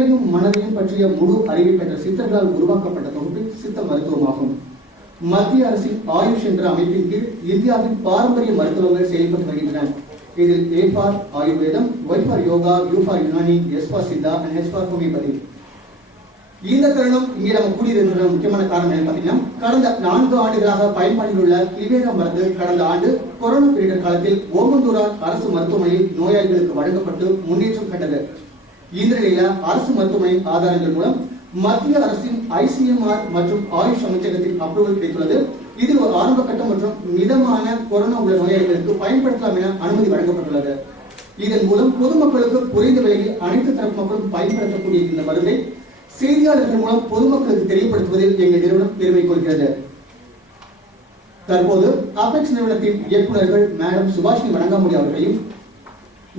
உடலையும் மனதையும் பற்றிய முழு அறிவை பெற்ற சித்தர்களால் உருவாக்கப்பட்ட தொகுப்பில் சித்த மருத்துவமாகும். மத்திய அரசின் ஆயுஷ் என்ற அமைப்பின் கீழ் இந்தியாவின் பாரம்பரிய மருத்துவங்கள் செயல்பட்டு வருகின்றன. இதில் A ஃபார் ஆயுர்வேதம், Y for yoga, U for Unani, S for Siddha, H for homeopathy. இந்த தருணம் இங்கே நம்ம கூடியிருக்கிற முக்கியமான காரணம் என்ன பார்த்தீங்கன்னா, கடந்த 4 ஆண்டுகளாக பயன்பாட்டில் உள்ள கிளிவேரா மருந்து கடந்த ஆண்டு கொரோனா பீரியட் காலத்தில் ஓமந்தூரார் அரசு மருத்துவமனையில் நோயாளிகளுக்கு வழங்கப்பட்டு முன்னேற்றம் கண்டது. இந்த நிலையில அரசு மருத்துவமனை ஆதாரங்கள் மூலம் மத்திய அரசின் ICMR மற்றும் ஆயுஷ் அமைச்சகத்தின் அப்ரூவல் கிடைத்துள்ளது. இதில் ஒரு ஆரம்ப கட்டம் மற்றும் மிதமான கொரோனா உள்ள நோயாளிகளுக்கு பயன்படுத்தலாம் என அனுமதி வழங்கப்பட்டுள்ளது. இதன் மூலம் பொதுமக்களுக்கு குறைந்த விலையில் அனைத்து தரப்பு மக்களும் பயன்படுத்தக்கூடிய இந்த மருந்தை செய்தியாளர்கள் மூலம் பொதுமக்களுக்கு தெரியப்படுத்துவதில் எங்கள் நிறுவனம் பெருமை கொள்கிறது. தற்போது அபெக்ஸ் நிறுவனத்தின் இயக்குநர்கள் மேடம் சுபாஷினி வணங்காமுடி அவர்களையும்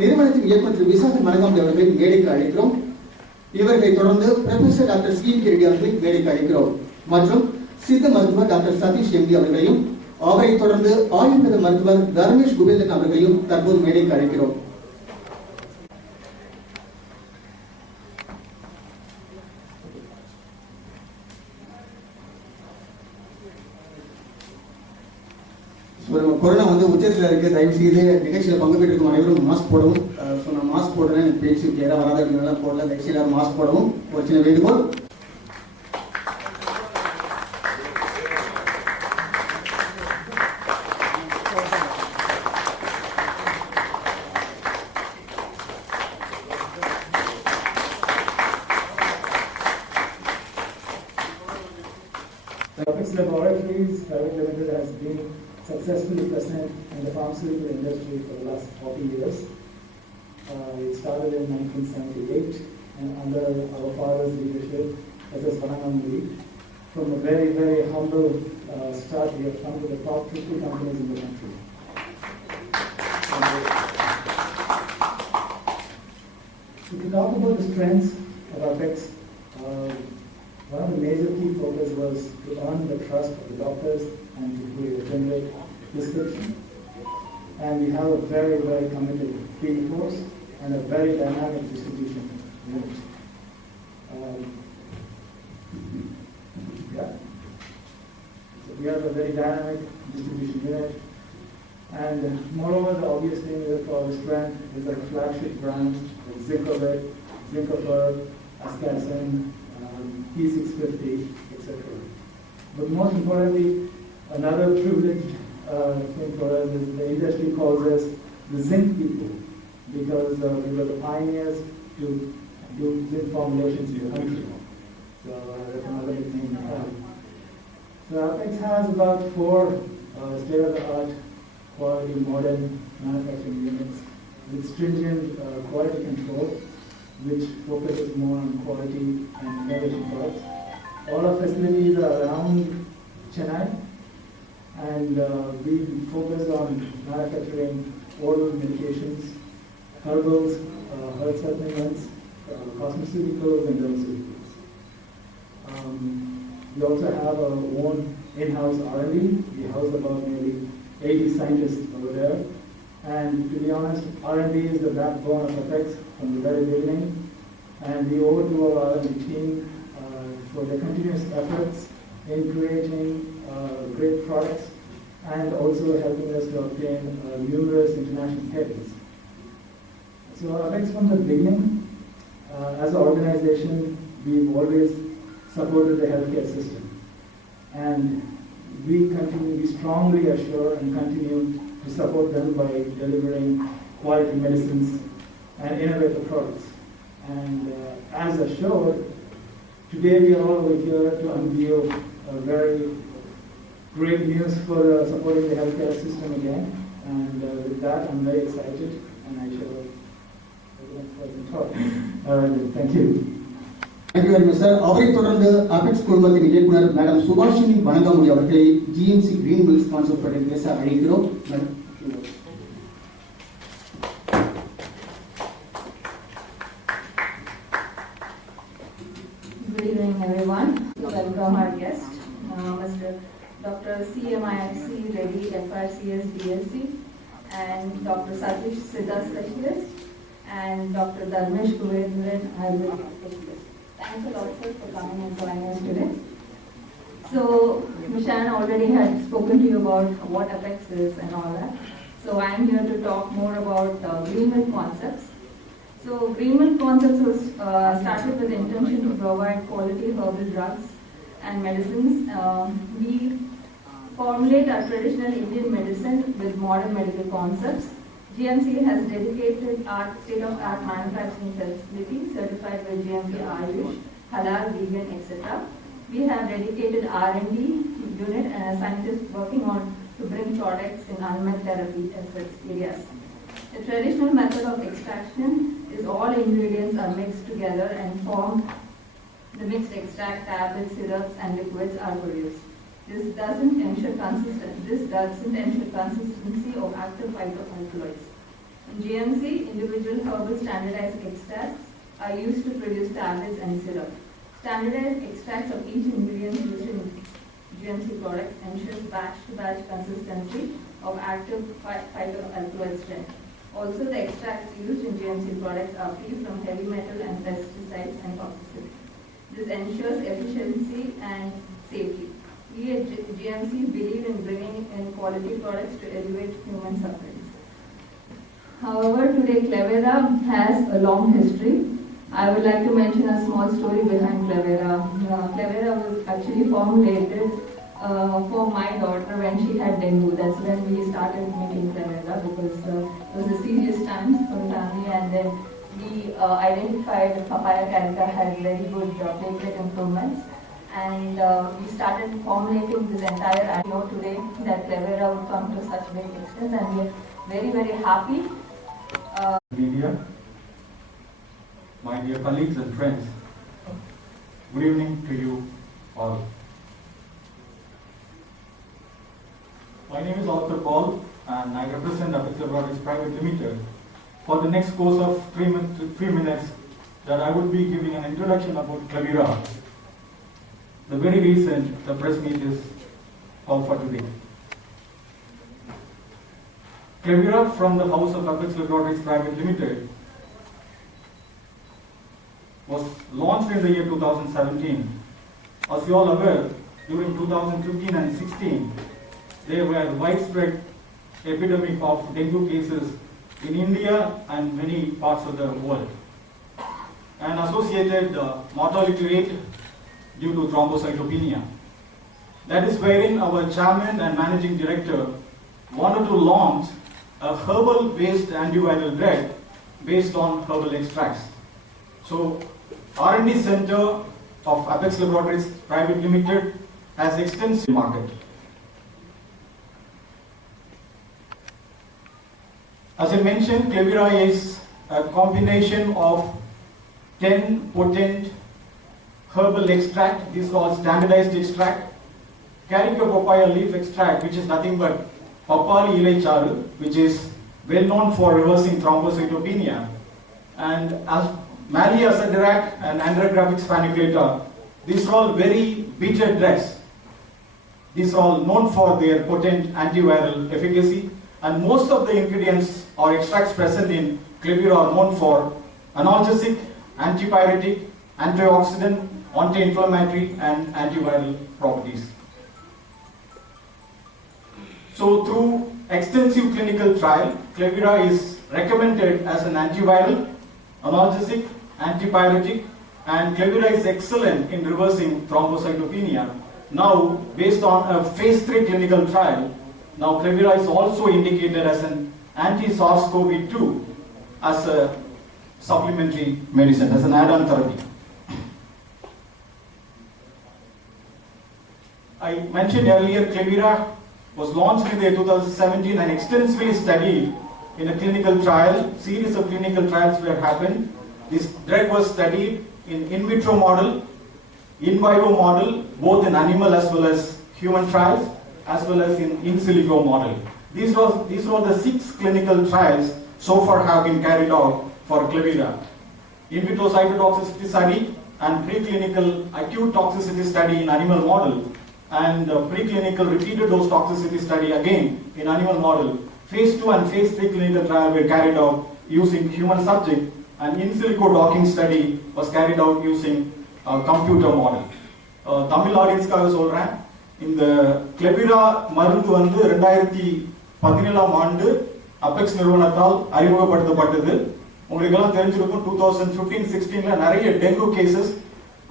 நிறுவனத்தின் இயக்குநர் திரு விசாகன் வணங்காமுடி அவர்களையும் மேடைக்கு அழைக்கிறோம். இவர்களை தொடர்ந்து ப்ரொஃபசர் டாக்டர் CMK ரெட்டி அவர்களை மேடைக்கு அழைக்கிறோம் மற்றும் சித்த மருத்துவர் டாக்டர் சதீஷ் MD அவர்களையும் அவரை தொடர்ந்து ஆயுர்வேத மருத்துவர் தர்மேஷ் குபேந்தன் அவர்களையும் தற்போது மேடைக்கு அழைக்கிறோம். கொரோனா உச்சத்தில் இருக்கு. தயவு செய்து நிகழ்ச்சியில் பங்கு பெற்றிருக்கும் அனைவரும் மாஸ்க் போடவும். நான் மாஸ்க் போடுறேன், எனக்கு பேச்சு கேட்க வராத அப்படின்னால போடல. தயவு செய்து மாஸ்க் போடவும் ஒரு சின்ன வேண்டுகோள். Apex Laboratories Private Limited has been successfully present in the pharmaceutical industry for the last 40 years. It started in 1978 and under our father's leadership, Dr. Vanangamudi. From a very, very humble start, we have come to the top 50 companies in the country. If you talk about the strengths of Apex, one of the major key focus was to earn the trust of the doctors and to generate prescription. And we have a very, very committed field force and a very dynamic distribution unit. So we have a very dynamic distribution unit. And moreover, the obvious thing for our strength is our flagship brands like Zincovit, Zincofer, Ascacin, P650, etc. But most importantly, another privileged thing for us is the industry calls us the zinc people because we were the pioneers to do zinc formulations in the country. So that's another big thing we have. So Apex has about 4 state-of-the-art quality modern manufacturing units with stringent quality control, which focuses more on quality and innovation products. All our facilities are around Chennai, and we focus on manufacturing oral medications, herbals, herb supplements, cosmeceuticals, and dermaceuticals. We also have our own in-house R&D. We house about nearly 80 scientists over there. And to be honest, R&D is the backbone of Apex from the very beginning. And we owe to our R&D team for their continuous efforts in creating great products and also helping us to obtain numerous international patents. So Apex from the beginning, as an organization, we've always supported the healthcare system. And we strongly assure and continue to support them by delivering quality medicines and innovative products. And as assured, today we are all over here to unveil a very great news for supporting the healthcare system again. And with that, I'm very excited, and I shall talk. Thank you. Thank you very much, sir. அவரை தொடர்ந்து apex குழுமத்தின் இயக்குனர் madam Subhashini Vanangamudi அவர்களை GMC green mill sponsor பண்ணி பேச அழைக்கிறோம். Good evening, everyone. Welcome our guest, Mr. Dr. CMIC Reddy, FRCS DSC, and Dr. Satish Siddha Specialist, and Dr. Dharmesh Kuvendran, Ayurvedic specialist. Thanks a lot, sir, for coming and joining us today. So, Mishan already had spoken to you about what Apex is and all that. So, I am here to talk more about Greenwell Concepts. So, Greenwell Concepts was started with the intention to provide quality herbal drugs and medicines. We formulate our traditional Indian medicine with modern medical concepts. GMC has dedicated our state-of-art manufacturing facility certified by GMP Ayush, Halal, Vegan, etc. We have dedicated R&D unit and a scientist working on to bring products in unmet therapy areas. The traditional method of extraction is all ingredients are mixed together and form the mixed extract, tablets, syrups and liquids are produced. This doesn't ensure consistency of active phytoalkaloids. In GMC, individual herbal standardized extracts are used to produce tablets and syrup. Standardized extracts of each ingredient used in GMC products ensures batch-to-batch consistency of active phytoalkaloid strength. Also, the extracts used in GMC products are free from heavy metal and pesticides and toxicity. This ensures efficiency and safety. We at GMC believe in bringing in quality products to elevate human sufferings. However, today Clevera has a long history. I would like to mention a small story behind Clevera. Clevera was actually formulated for my daughter when she had dengue. That's when we started making Clevera because it was a serious times for the family, and then we identified papaya carica had very good platelet improvements, and we started formulating this entire. I know today that Clevera would come to such big extent, and we are very, very happy. Media, my dear colleagues and friends, good evening to you all. My name is Arthur Paul and I represent Apex Laboratories Private Limited. For the next course of 3 minutes, that I would be giving an introduction about Clevera. The very reason the press meet is called for today. Clevera from the house of Apex Laboratories Private Limited was launched in the year 2017. As you all aware, during 2015 and 16, there were widespread epidemic of dengue cases in India and many parts of the world, and associated mortality rate due to thrombocytopenia. That is wherein our chairman and managing director wanted to launch a herbal-based antiviral drug based on herbal extracts. So, R&D Center of Apex Laboratories Private Limited has extensive market. As I mentioned, Clevera is a combination of 10 potent herbal extract. This is called standardized extract. Carica papaya leaf extract, which is nothing but Papali ilai charu, which is well known for reversing thrombocytopenia, and as Malia Sadirac and Andrographis paniculata. These are all very bitter drugs. These are all known for their potent antiviral efficacy, and most of the ingredients or extracts present in Clevera are known for analgesic, antipyretic, antioxidant, anti-inflammatory and antiviral properties. So through extensive clinical trial, Clevera is recommended as an antiviral, analgesic, antipyretic, and Clevera is excellent in reversing thrombocytopenia. Now, based on a phase 3 clinical trial, now Clevera is also indicated as an anti-SARS-CoV-2 as a supplementary medicine, as an add-on therapy. I mentioned earlier, Clevera was launched in the year 2017 and extensively studied in a clinical trial. Series of clinical trials were happened. This drug was studied in vitro model, in vivo model, both in animal as well as human trials, as well as in silico model. These were the 6 clinical trials so far have been carried out for Clevera. In vitro cytotoxicity study and preclinical acute toxicity study in animal model, and preclinical repeated dose toxicity study again in animal model. Phase 2 and phase 3 clinical trial were carried out using human subject, and in silico docking study was carried out using a computer model. Tamil audience-காக சொல்றேன், இந்த கிளெபிரா மருந்து வந்து 2017ஆம் ஆண்டு apex நிறுவனத்தால் அறிமுகப்படுத்தப்பட்டது. உங்களுக்கு எல்லாம் தெரிஞ்சிருக்கும் 2015-16ல நிறைய டெங்கு கேசஸ்,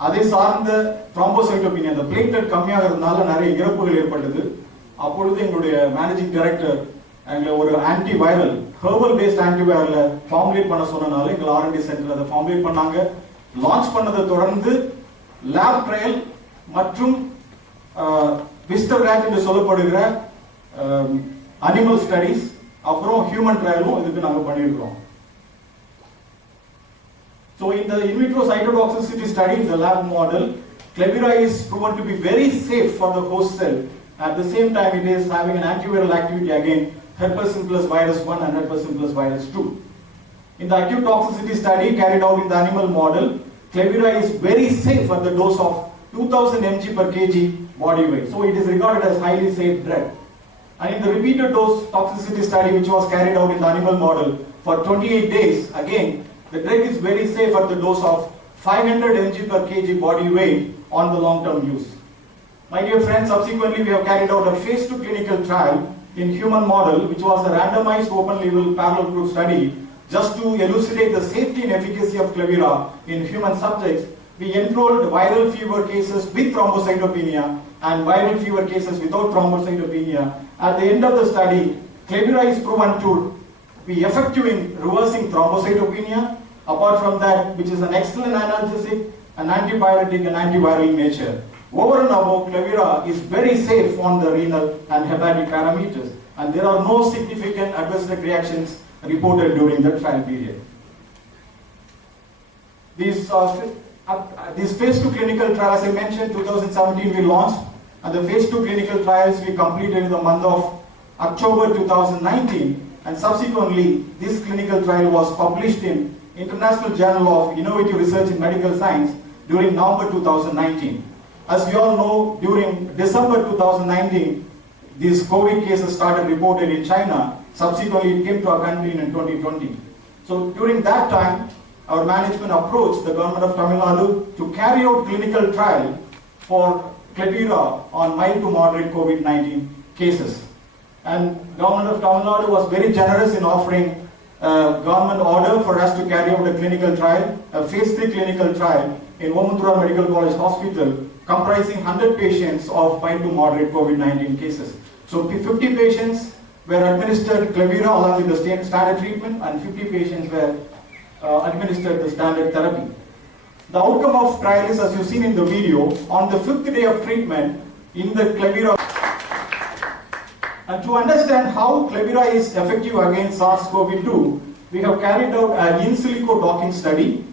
அதை சார்ந்த த்ரோம்போசைட்டோபீனியா, அந்த பிளேட்லெட் கம்மியாக இருந்தனால நிறைய இறப்புகள் ஏற்பட்டது. அப்பொழுது எங்களுடைய மேனேஜிங் டைரக்டர் எங்களை ஒரு ஆன்டிவைரல் ஹெர்பல் பேஸ்ட் ஆன்டிவைரலை ஃபார்முலேட் பண்ண சொன்னனால எங்கள் ஆர்என்டி சென்டர் அதை ஃபார்முலேட் பண்ணாங்க. லான்ச் பண்ணதை தொடர்ந்து லேப் ட்ரையல் மற்றும் விஸ்டர் ரேட் என்று சொல்லப்படுகிற அனிமல் ஸ்டடிஸ் அப்புறம் ஹியூமன் ட்ரையலும் இதுக்கு நாங்கள் பண்ணியிருக்கிறோம். So in the in vitro cytotoxicity study, the lab model, Klebira is proven to be very safe for the host cell. At the same time, it is having an antiviral activity against herpes simplex virus 1 and herpes simplex virus 2. In the acute toxicity study carried out in the animal model, Klebira is very safe at the dose of 2000 mg per kg body weight. So it is regarded as highly safe drug. And in the repeated dose toxicity study which was carried out in the animal model for 28 days, again, the drug is very safe at the dose of 500 mg per kg body weight on the long-term use. My dear friends, subsequently we have carried out a phase 2 clinical trial in human model, which was a randomized open-label parallel group study just to elucidate the safety and efficacy of Klebira in human subjects. We enrolled viral fever cases with thrombocytopenia and viral fever cases without thrombocytopenia. At the end of the study, Klebira is proven to be effective in reversing thrombocytopenia. Apart from that, which is an excellent analgesic, an antibiotic, and antiviral in nature. Over and above, Klebira is very safe on the renal and hepatic parameters, and there are no significant adverse reactions reported during the trial period. This phase 2 clinical trial, as I mentioned, 2017 we launched, and the phase 2 clinical trials we completed in the month of October 2019, and subsequently this clinical trial was published in International Journal of Innovative Research in Medical Science during November 2019. As we all know, during December 2019, these COVID cases started reported in China. Subsequently, it came to our country in 2020. So during that time, our management approached the government of Tamil Nadu to carry out clinical trial for Klebira on mild to moderate COVID-19 cases. And government of Tamil Nadu was very generous in offering government order for us to carry out a clinical trial, a phase 3 clinical trial in Omunthura Medical College Hospital, comprising 100 patients of mild to moderate COVID-19 cases. So 50 patients were administered Klebira along with the standard treatment, and 50 patients were administered the standard therapy. The outcome of trial is, as you've seen in the video, on the 5th day of treatment in the Klebira. And to understand how Klebira is effective against SARS-CoV-2, we have carried out an in silico docking study.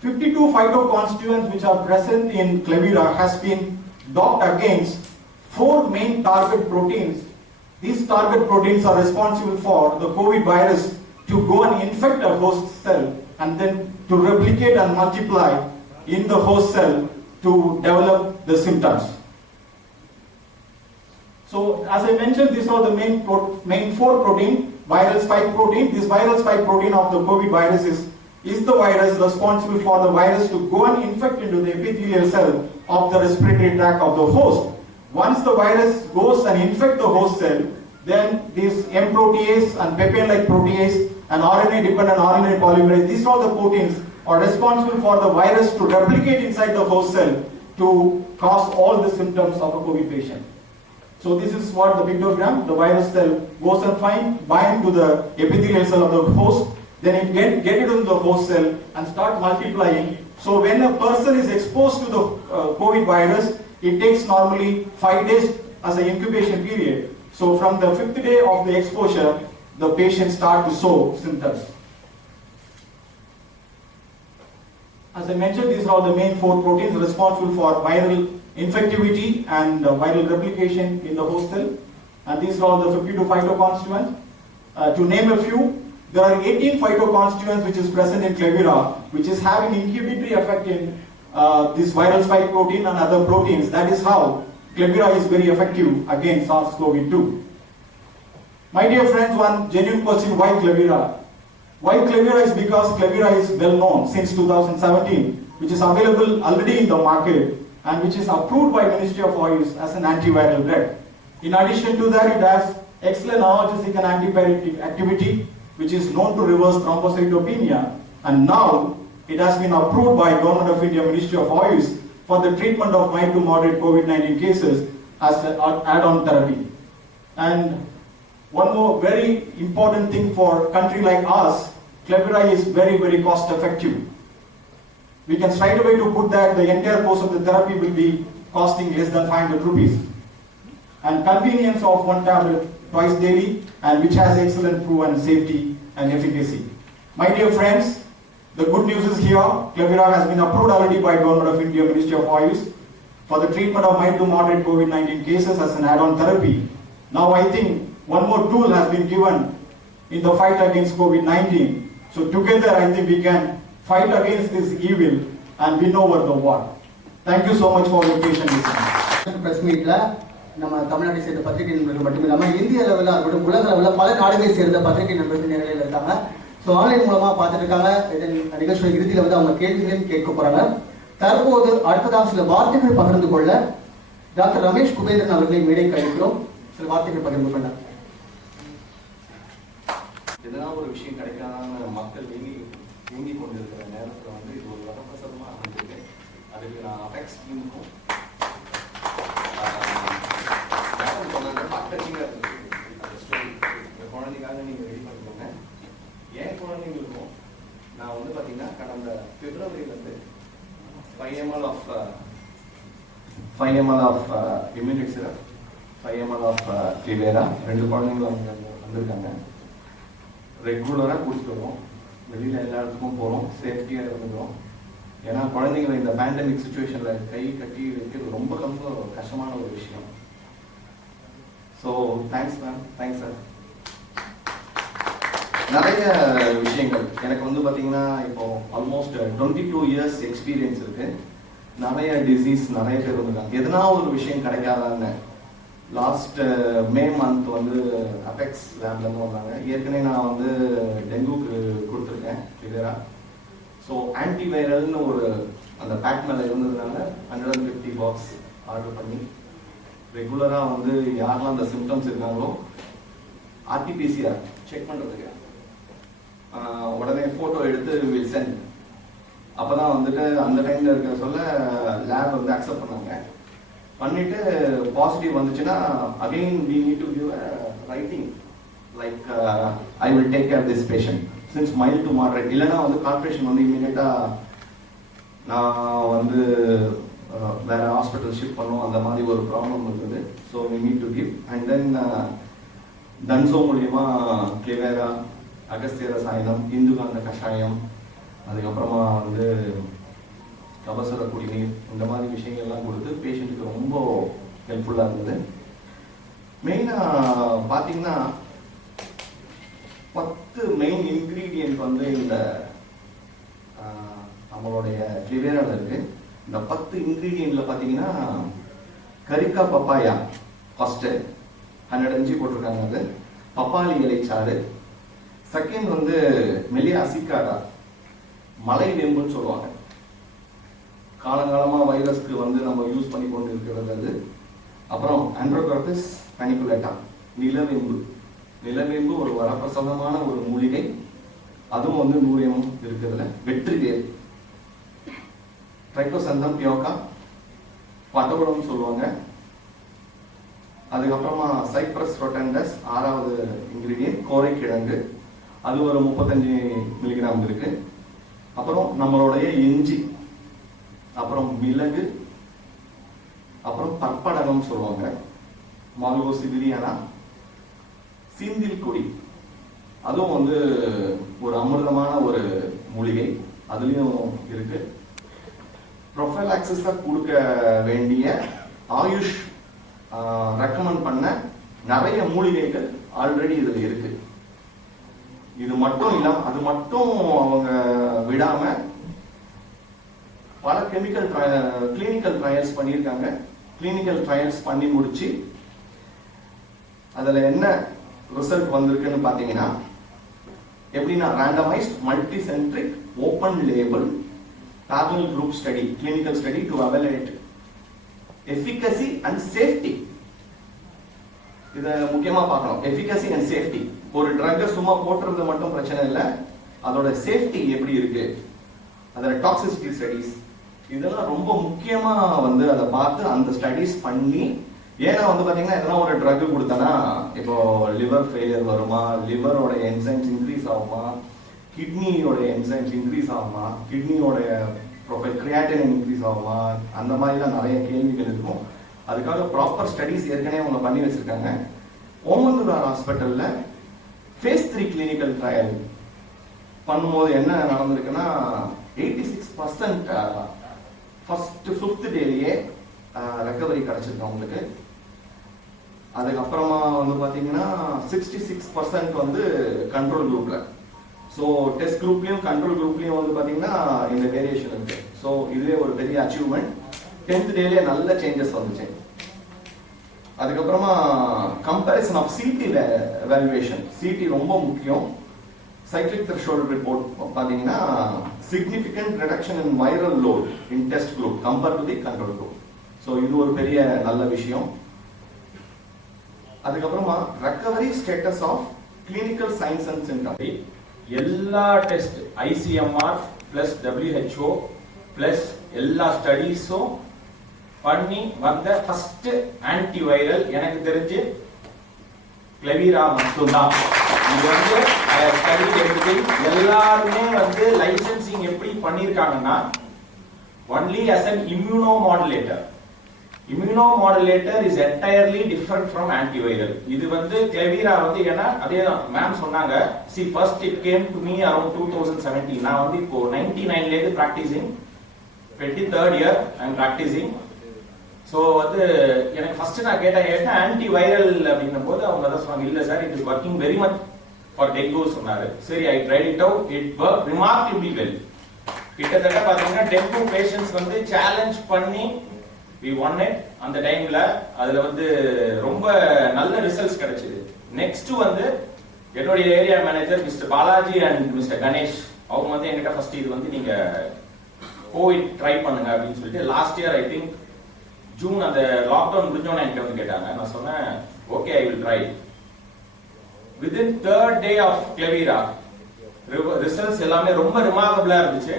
52 phytoconstituents which are present in Klebira has been docked against 4 main target proteins. These target proteins are responsible for the COVID virus to go and infect a host cell and then to replicate and multiply in the host cell to develop the symptoms. So, as I mentioned, these are the main 4 protein, viral spike protein. This viral spike protein of the COVID virus is the virus responsible for the virus to go and infect into the epithelial cell of the respiratory tract of the host. Once the virus goes and infects the host cell, then these M protease and papain-like protease and RNA-dependent RNA polymerase, these are the proteins are responsible for the virus to replicate inside the host cell to cause all the symptoms of a COVID patient. So this is what the pictogram, the virus cell goes and bind to the epithelial cell of the host, then it get it into the host cell and start multiplying. So when a person is exposed to the COVID virus, it takes normally 5 days as an incubation period. So from the 5th day of the exposure, the patient start to show symptoms. As I mentioned, these are the main 4 proteins responsible for viral infectivity and viral replication in the host cell. And these are the 52 phytoconstituents. To name a few, there are 18 phytoconstituents which is present in Klebira, which is having inhibitory effect in this viral spike protein and other proteins. That is how Klebira is very effective against SARS-CoV-2. My dear friends, one genuine question, why Klebira? Why Clevira is because Clevira is well known since 2017, which is available already in the market and which is approved by Ministry of Oils as an antiviral drug. In addition to that, it has excellent analgesic and antipyretic activity, which is known to reverse thrombocytopenia, and now it has been approved by Government of India Ministry of Oils for the treatment of mild to moderate COVID-19 cases as an add-on therapy. And one more very important thing for a country like us, Clevira is very, very cost effective. We can straight away to put that the entire course of the therapy will be costing less than 500 rupees. And convenience of one tablet twice daily, and which has excellent proven safety and efficacy. My dear friends, the good news is here, Clevira has been approved already by Government of India Ministry of Oils for the treatment of mild to moderate COVID-19 cases as an add-on therapy. Now I think one more tool has been given in the fight against COVID-19. So together I think we can fight against this evil and win over the war. Thank you so much for your patient listening. Press meet நம்ம தமிழ்நாட்டை சேர்ந்த பத்திரிகை நண்பர்கள் மட்டும் இல்லாமல் இந்திய அளவில் இருக்கட்டும் உலக அளவில் பல நாடுகளை சேர்ந்த பத்திரிகை நண்பர்கள் நிலையில் இருக்காங்க. ஸோ ஆன்லைன் மூலமாக பார்த்துட்டு இருக்காங்க. இதன் நிகழ்ச்சியோட இறுதியில் வந்து அவங்க கேள்விகளையும் கேட்க போறாங்க. தற்போது அடுத்ததாக சில வார்த்தைகள் பகிர்ந்து கொள்ள டாக்டர் ரமேஷ் குபேந்திரன் அவர்களை மேடைக்கு அழைக்கிறோம். சில வார்த்தைகள் பகிர்ந்து கொள்ள. எதனா ஒரு விஷயம் கிடைக்காத மக்கள் நீங்கி கொண்டிருக்கிற நேரத்தில் வந்து இது ஒரு வரப்பிரசாதமாக அமைஞ்சிருக்கு. அதுக்கு நான் அபெக்ஸ் டீமுக்கும் இந்த குழந்தைக்காக நீங்கள் ரெடி பண்ணிக்கோங்க. ஏன் குழந்தைங்களுக்கும் நான் வந்து பார்த்தீங்கன்னா கடந்த பிப்ரவரியிலேருந்து 5 ml of Immunit syrup 5 ml of Clevira 2 குழந்தைங்களும் வந்திருக்காங்க. ரெகுலராக குடிச்சிட்டு வரோம். வெளியில் எல்லா இடத்துக்கும் போகிறோம். சேஃப்டியாக இருந்துக்கிறோம். ஏன்னா குழந்தைங்களை இந்த பேண்டமிக் சுச்சுவேஷனில் கை கட்டி வைக்கிறது ரொம்ப கஷ்டமான ஒரு விஷயம். So thanks ma'am, thanks sir. நிறைய விஷயங்கள் எனக்கு வந்து பார்த்தீங்கன்னா இப்போ ஆல்மோஸ்ட் 22 years எக்ஸ்பீரியன்ஸ் இருக்கு. நிறைய டிசீஸ் நிறைய பேர் வந்துருக்காங்க. எதனா ஒரு விஷயம் கிடைக்காதான்னு லாஸ்ட் மே மந்த் வந்து அபெக்ஸ் லேப்லேருந்து வந்தாங்க. ஏற்கனவே நான் வந்து டெங்குக்கு கொடுத்துருக்கேன் Clevira. ஸோ ஆன்டிவைரல்னு ஒரு அந்த பேக் மேலே இருந்ததுனால 150 பாக்ஸ் ஆர்டர் பண்ணி ரெகுலராக வந்து யாரெல்லாம் அந்த சிம்டம்ஸ் இருக்காங்களோ RT-PCR செக் பண்ணுறதுக்கு உடனே ஃபோட்டோ எடுத்து வில் சென்ட். அப்போ தான் வந்துட்டு அந்த டைமில் இருக்க சொல்ல லேப் வந்து அக்செப்ட் பண்ணாங்க. பண்ணிவிட்டு பாசிட்டிவ் வந்துச்சுன்னா again we need to give writing like I will take care this patient since mild to moderate. இல்லைன்னா வந்து கார்பரேஷன் வந்து இமீடியட்டாக நான் வந்து வேற ஹாஸ்பிட்டல் ஷிஃப்ட் பண்ணும் அந்த மாதிரி ஒரு ப்ராப்ளம் இருந்தது. So we need to give and then தன்சோ மூலியமா Clevira, அகஸ்திய ரசாயனம், இந்துகாந்த கஷாயம், அதுக்கப்புறமா வந்து கபசுர குடிநீர், இந்த மாதிரி விஷயங்கள்லாம் கொடுத்து பேஷண்ட்டுக்கு ரொம்ப ஹெல்ப்ஃபுல்லாக இருந்தது. மெயினாக பார்த்தீங்கன்னா 10 மெயின் இன்க்ரீடியன்ட் வந்து இந்த நம்மளுடைய Cleviraல இருக்கு. இந்த 10 இன்க்ரீடியன்ட்ல பார்த்தீங்கன்னா கரிக்கா பப்பாயா ஃபர்ஸ்ட் 100 mg போட்டிருக்காங்க. அது பப்பாளி இலைச்சாறு. செகண்ட் வந்து மெலியா அசிகாடா, மலை வேம்புன்னு சொல்லுவாங்க. காலங்காலமாக வைரஸ்க்கு வந்து நம்ம யூஸ் பண்ணி கொண்டு இருக்கிறது அது. அப்புறம் ஆண்ட்ரோகார்பஸ் பனிகுலேட்டா, நிலவேம்பு. நிலவேம்பு ஒரு வரப்பிரசாதமான ஒரு மூலிகை. அதுவும் வந்து 100 mg இருக்கிறதுல. வெற்றிவேர், ட்ரைகோசந்தம் பியோகா, பட்டகுளம்னு சொல்லுவாங்க. அதுக்கப்புறமா சைப்ரஸ் ரொட்டண்டஸ் 6வது இன்கிரீடியன்ட், கோரைக்கிழங்கு. அது ஒரு 35 mg இருக்கு. அப்புறம் நம்மளுடைய இஞ்சி, அப்புறம் மிளகு, அப்புறம் பற்படகம் சொல்லுவாங்க, மால்கோ சிவிலியானா, சீந்தில் கொடி. அதுவும் வந்து ஒரு அமிர்தமான ஒரு மூலிகை, அதுலயும் இருக்கு. ப்ரொஃபைலாக்சிஸா கொடுக்க வேண்டிய ஆயுஷ் ரெக்கமெண்ட் பண்ண நிறைய மூலிகைகள் ஆல்ரெடி இதுல இருக்கு. இது மட்டும் இல்லாம அது மட்டும் அவங்க விடாம பல கிளினிக்கல் ட்ரையல்ஸ் பண்ணியிருக்காங்க. கிளினிக்கல் ட்ரையல்ஸ் பண்ணி முடிச்சு அதுல என்ன ரிசல்ட் வந்திருக்குன்னு பாத்தீங்கன்னா எப்படின்னா randomized multicentric open label parallel group study clinical study to evaluate efficacy and safety. இத முக்கியமா பார்க்கணும். efficacy and safety. ஒரு ட்ரக்கை சும்மா போட்டுறது மட்டும் பிரச்சனை இல்லை, அதோட சேஃப்டி எப்படி இருக்கு, அதோட டாக்ஸிசிட்டி ஸ்டடிஸ், இதெல்லாம் ரொம்ப முக்கியமா வந்து அதை பார்த்து அந்த ஸ்டடிஸ் பண்ணி. ஏன்னா வந்து பாத்தீங்கன்னா எதனா ஒரு ட்ரக் கொடுத்தனா இப்போ லிவர் ஃபெயிலியர் வருமா, லிவரோட என்சைம்ஸ் இன்க்ரீஸ் ஆகுமா, கிட்னியோட என்சைம்ஸ் இன்க்ரீஸ் ஆகுமா, கிட்னியோட ப்ரொஃபைல் கிரியாட்டினின் இன்க்ரீஸ் ஆகுமா, அந்த மாதிரிலாம் நிறைய கேள்விகள் இருக்கும். அதுக்காக ப்ராப்பர் ஸ்டடிஸ் ஏற்கனவே அவங்க பண்ணி வச்சிருக்காங்க. ஓமந்தூரார் ஹாஸ்பிட்டல்ல ஃபேஸ் 3 கிளினிக்கல் ட்ரையல் பண்ணும்போது என்ன நடந்திருக்குன்னா 86% ஃபர்ஸ்ட் 5th டேலயே ரெக்கவரி கிடைச்சிருக்கு அவங்களுக்கு. அதுக்கப்புறமா வந்து பாத்தீங்கன்னா 66% வந்து கண்ட்ரோல் குரூப்ல. ஸோ டெஸ்ட் குரூப்லயும் கண்ட்ரோல் குரூப்லயும் வந்து பாத்தீங்கன்னா இந்த வேரியேஷன் இருக்கு. ஸோ இதுவே ஒரு பெரிய அச்சீவ்மெண்ட். 10th டேலயே நல்ல சேஞ்சஸ் வந்துச்சு. அதுக்கப்புறமா comparison of CT valuation, CT ரொம்ப முக்கியம். சைக்ளிக் த்ரெஷோல்ட் ரிப்போர்ட் பாத்தீங்கன்னா significant reduction in viral load in test group compare to the control group. So இது ஒரு பெரிய நல்ல விஷயம். அதுக்கப்புறமா recovery status of clinical science and symptom, எல்லா test ICMR plus WHO plus எல்லா ஸ்டடீஸும் பண்ணி வந்த ஃபர்ஸ்ட் ஆன்டிவைரல் எனக்கு தெரிஞ்சு கிளவிரா மட்டும்தான். இது வந்து ஸ்டடி எப்படி எல்லாருமே வந்து லைசென்சிங் எப்படி பண்ணியிருக்காங்கன்னா only as an immunomodulator. Immunomodulator is entirely different from antiviral. இது வந்து கிளவிரா வந்து ஏன்னா அதேதான் மேம் சொன்னாங்க. see first it came to me around 2017. நான் வந்து இப்போ 99 ல இருந்து practicing, 23rd year I am practicing. So வந்து எனக்கு ஃபர்ஸ்ட் நான் கேட்டேன் என்ன ஆன்டிவைரல் அப்படின்னும் போது அவங்க தான் சொன்னாங்க இல்லை sir it is working very much for dengue சொன்னாரு. சரி I tried it out, it work remarkably well. கிட்டத்தட்ட பாத்தீங்கன்னா டெங்கு பேஷண்ட்ஸ் வந்து சேலஞ்ச் பண்ணி we won it அந்த டைம்ல. அதுல வந்து ரொம்ப நல்ல ரிசல்ட்ஸ் கிடைச்சது. நெக்ஸ்ட் வந்து என்னுடைய area manager mister Balaji and mister Ganesh அவங்க வந்து என்கிட்ட ஃபர்ஸ்ட் இது வந்து நீங்க கோவிட் ட்ரை பண்ணுங்க அப்படின்னு சொல்லிட்டு last year I think June அந்த லாக்டவுன் முடிஞ்சோன்னு என்கிட்ட வந்து கேட்டாங்க. நான் சொன்னேன் okay I will try. within 3rd day of Clevira results எல்லாமே ரொம்ப ரிமார்க்கபிளா இருந்துச்சு.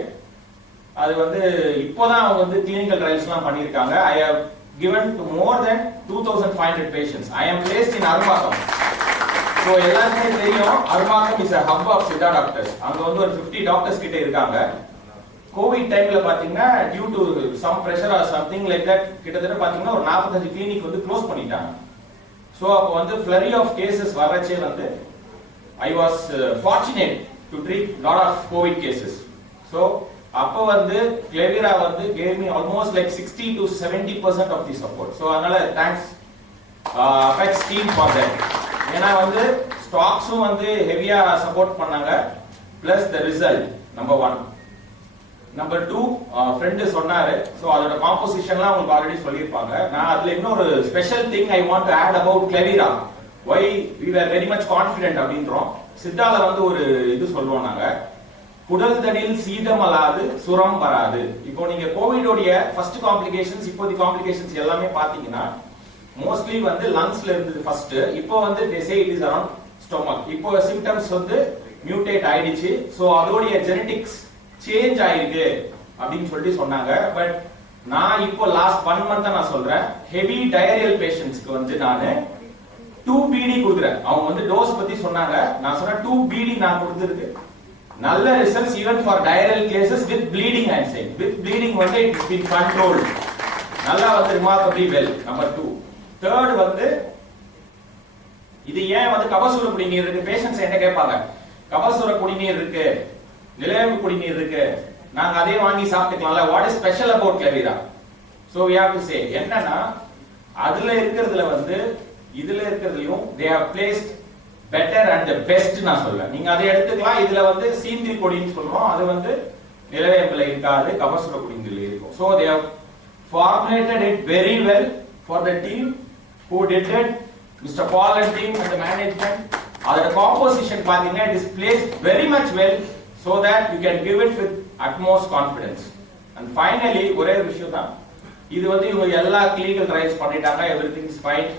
அது வந்து இப்போதான் அவங்க வந்து கிளினிக்கல் ட்ரையல்ஸ்லாம் பண்ணியிருக்காங்க. I have given to more than 2500 patients. I am placed in Arumbakkam. So எல்லாருமே தெரியும் Arumbakkam is a hub of Siddha doctors. அங்க வந்து ஒரு 50 டாக்டர்ஸ் கிட்ட இருக்காங்க. கோவிட் டைம்ல பாத்தீங்கன்னா due to some pressure or something like that கிட்டத்தட்ட பாத்தீங்கன்னா ஒரு 45 கிளினிக் வந்து க்ளோஸ் பண்ணிட்டாங்க. ஸோ அப்போ வந்து flurry of cases வரச்சே வந்து I was fortunate to treat lot of COVID cases. So அப்போ வந்து கிளவிரா வந்து gave me almost like 60 to 70% of the support. So அதனால thanks Apex team for that. ஏன்னா வந்து ஸ்டாக்ஸும் வந்து ஹெவியா சப்போர்ட் பண்ணாங்க plus the result number 1. Number 2 friend சொன்னாரு. ஸோ அதோட காம்போசிஷன்லாம் உங்களுக்கு ஆல்ரெடி சொல்லியிருப்பாங்க. நான் அதுல இன்னொரு special thing I want to add about Clevira why we were very much confident அப்படின்றோம். சித்தால வந்து ஒரு இது சொல்லுவோம் நாங்க, குடல் தடியில் சீதமலாது சுரம் வராது. இப்போ நீங்க கோவிடோடைய ஃபர்ஸ்ட் காம்ப்ளிகேஷன்ஸ் இப்போதி காம்ப்ளிகேஷன்ஸ் எல்லாமே பாத்தீங்கன்னா மோஸ்ட்லி வந்து லங்ஸ்ல இருந்தது ஃபர்ஸ்ட். இப்போ வந்து they say it is around stomach. இப்போ சிம்டம்ஸ் வந்து மியூட்டேட் ஆயிடுச்சு. ஸோ அதோடைய ஜெனடிக்ஸ் சேஞ்ச் ஆயிருக்கு அப்படின்னு சொல்லிட்டு சொன்னாங்க. பட் நான் இப்போ லாஸ்ட் 1 month நான் சொல்றேன் ஹெவி டயரியல் பேஷண்ட்ஸ்க்கு வந்து நான் 2 BD கொடுக்குறேன். அவங்க வந்து டோஸ் பத்தி சொன்னாங்க. நான் சொன்னேன் 2 BD நான் கொடுத்துருக்கு நல்ல results even for diarrhoeal cases with bleeding I saying. With bleeding வந்து இட் இஸ் பீன் கண்ட்ரோல்ட் நல்லா வந்து ரிமார்க்கபிளி வெல். நம்பர் 2. தேர்ட் வந்து இது ஏன் வந்து கபசுர குடிநீர் இருக்கு பேஷண்ட்ஸ் என்ன கேட்பாங்க, கபசுர குடிநீர் இருக்கு நிலவேம்பு குடிநீர் இருக்கு நாங்க அதே வாங்கி சாப்பிட்டுக்கலாம்ல, what is special about Clevira? So we have to say என்னன்னா அதுல இருக்கிறதுல வந்து இதுல இருக்கிறதுலயும் they have placed better and the best நான் சொல்றேன். நீங்க அதை எடுத்துக்கலாம். இதுல வந்து சீந்திரி கொடின்னு சொல்றோம், அது வந்து நிலவேம்புல இருக்காது, கபசுர குடிநீர்ல இருக்கும். so they have formulated it very well for the team who did it, Mr. Paul and team and the management. அதோட காம்போசிஷன் பாத்தீங்கன்னா it is placed very much well so that you can give it with utmost confidence. And finally ஒரே ஒரு விஷயம் தான், இது வந்து இவங்க எல்லா கிளினிக்கல் ட்ரையல்ஸ் பண்ணிட்டாங்க, everything is fine.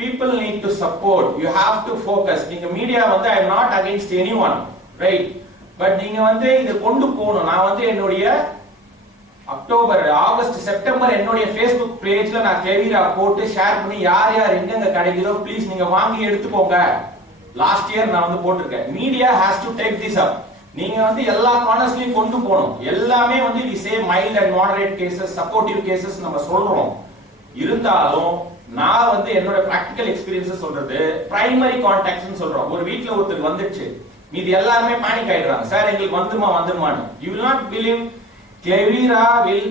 People need to support, you have to focus. நீங்க மீடியா வந்து I am not against anyone, right? But நீங்க வந்து இத கொண்டு போகணும். நான் வந்து என்னுடைய அக்டோபர், ஆகஸ்ட், செப்டம்பர் என்னுடைய Facebook பேஜ்ல நான் கிளவிரா போட்டு ஷேர் பண்ணி யார் யார் எங்கெங்க கிடைக்குதோ ப்ளீஸ் நீங்க வாங்கி எடுத்துக்கோங்க. லாஸ்ட் இயர் நான் வந்து போட்டிருக்கேன். Media has to take this up. நீங்க வந்து எல்லா கார்னர்ஸ்லயும் கொண்டு போகணும். எல்லாமே வந்து we say mild and moderate cases, supportive cases நம்ம சொல்றோம். இருந்தாலும் நான் வந்து என்னோட பிராக்டிகல் எக்ஸ்பீரியன்ஸ் சொல்றது பிரைமரி கான்டாக்ட்ஸ் சொல்றோம். ஒரு வீட்ல ஒருத்தர் வந்துச்சு, மீதி எல்லாருமே பேனிக் ஆயிடுறாங்க, சார் எங்களுக்கு வந்துருமான்னு. You will not believe கிளவிரா will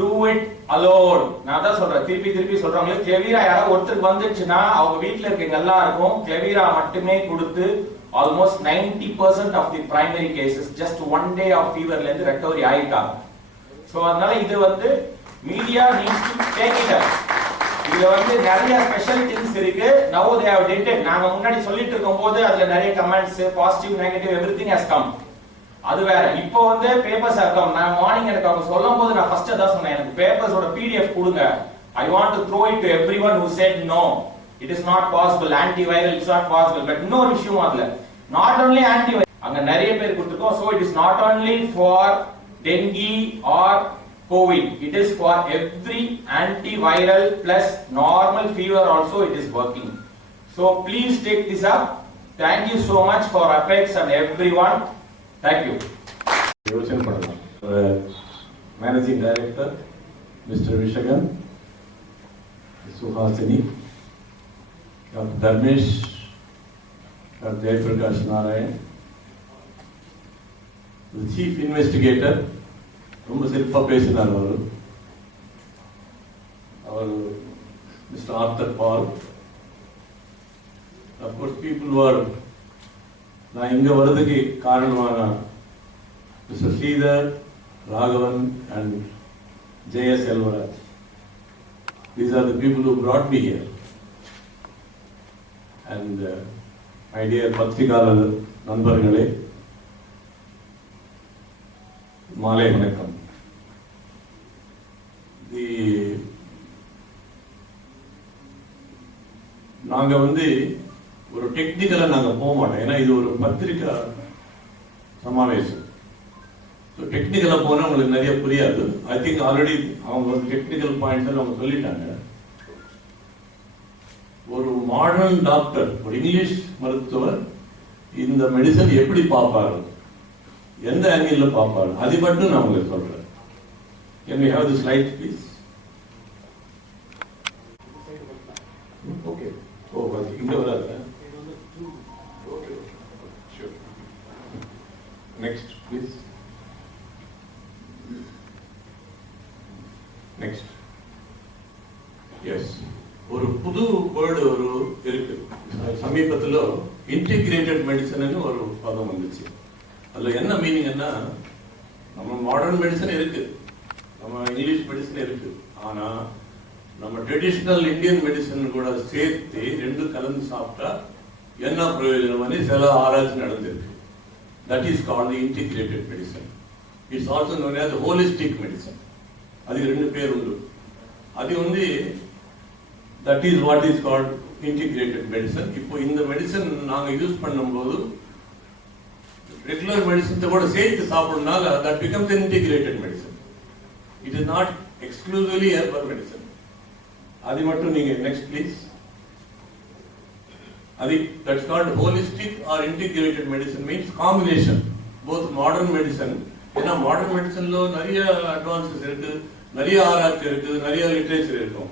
do it alone. நான் தான் சொல்றேன், திருப்பி சொல்றாங்க, கிளவிரா யாராவது ஒருத்தருக்கு வந்துச்சுன்னா அவங்க வீட்ல இருக்க எல்லாருக்கும் கிளவிரா மட்டுமே கொடுத்து almost 90% of the primary cases just one day of feverல இருந்து ரெக்கவரி ஆயிருக்காங்க. சோ அதனால இது வந்து media needs to take it up. இதுல வந்து நிறைய ஸ்பெஷல் திங்ஸ் இருக்கு. now they have did it. நாங்க முன்னாடி சொல்லிட்டு இருக்கும்போது அதுல நிறைய comments, positive, negative, everything has come. அது வேற. இப்போ வந்து பேப்பர்ஸ் இருக்கும். நான் மார்னிங் எனக்கு அவங்க சொல்லும்போது நான் ஃபர்ஸ்ட் அதான் சொன்னேன், எனக்கு பேப்பர்ஸோட PDF கொடுங்க. I want to throw it to everyone who said no, it is not possible, antiviral it's not possible. But இன்னொரு விஷயம் அதுல not only antiviral, அங்க நிறைய பேர் கொடுத்துருக்கோம். so it is not only for dengue or COVID, it is for every antiviral plus normal fever also it is working. So please take this up. Thank you so much for Apex and everyone. Thank you. யோசனை பண்ணலாம். Managing director mister Vishakan, Suhasini, doctor Dharmesh, doctor Jayaprakash Narayan, chief investigator ரொம்ப சிறப்பாக பேசினார் அவர் mister Arthur Paul. Of course people were நான் இங்க வரதுக்கு காரணமான mister Sridhar, Raghavan and J.S. Selvaraj. These are the people who brought me here. And my dear பத்திரிகையாளர் நண்பர்களே, மாலை வணக்கம். நாங்க வந்து ஒரு டெக்னிக்கலா நாங்க போக மாட்டோம், ஏன்னா இது ஒரு பத்திரிகை சமாவேசம். டெக்னிக்கலா போனா உங்களுக்கு நிறைய புரியாது. ஐ திங்க் ஆல்ரெடி அவங்க டெக்னிக்கல் பாயிண்ட்ஸ் அவங்க சொல்லிட்டாங்க. ஒரு மாடர்ன் டாக்டர், ஒரு இங்கிலீஷ் மருத்துவர் இந்த மெடிசன் எப்படி பார்ப்பாரு, எந்த ஆங்கிள் பார்ப்பாரு, அது மட்டும் நான் உங்களுக்கு சொல்றேன். Can we have the slides please? Okay. ஓ, இங்க வராது. Sure. Next please. Next. Yes. ஒரு புது வேர்டு ஒரு இருக்கு. சமீபத்தில் இன்டிகிரேட்டட் மெடிசன் ஒரு பதம் வந்துச்சு. அதுல என்ன மீனிங்னா, நம்ம மாடர்ன் மெடிசன் இருக்கு, நம்ம இங்கிலீஷ் மெடிசன் இருக்கு, ஆனா நம்ம ட்ரெடிஷனல் இந்தியன் மெடிசன் கூட சேர்த்து ரெண்டு கலந்து சாப்பிட்டா என்ன பிரயோஜனம் சில ஆராய்ச்சி நடந்திருக்கு. That is called integrated medicine. It's also known as holistic medicine. அதுக்கு ரெண்டு பேர் உண்டு. அது that is what is called integrated medicine. இப்போ இந்த மெடிசன் நாங்க யூஸ் பண்ணும்போது ரெகுலர் மெடிசன் கூட சேர்த்து சாப்பிடுறதுனால that becomes integrated medicine. It is not exclusively herbal medicine. அது மட்டும் நீங்க நெக்ஸ்ட் ப்ளீஸ். அது that's called holistic or integrated medicine. Means combination both modern medicine. ஏன்னா மாடர்ன் மெடிசன்ல நிறைய அட்வான்சஸ் இருக்கு, நிறைய ஆராய்ச்சி இருக்கு, நிறைய லிட்ரேச்சர் இருக்கும்,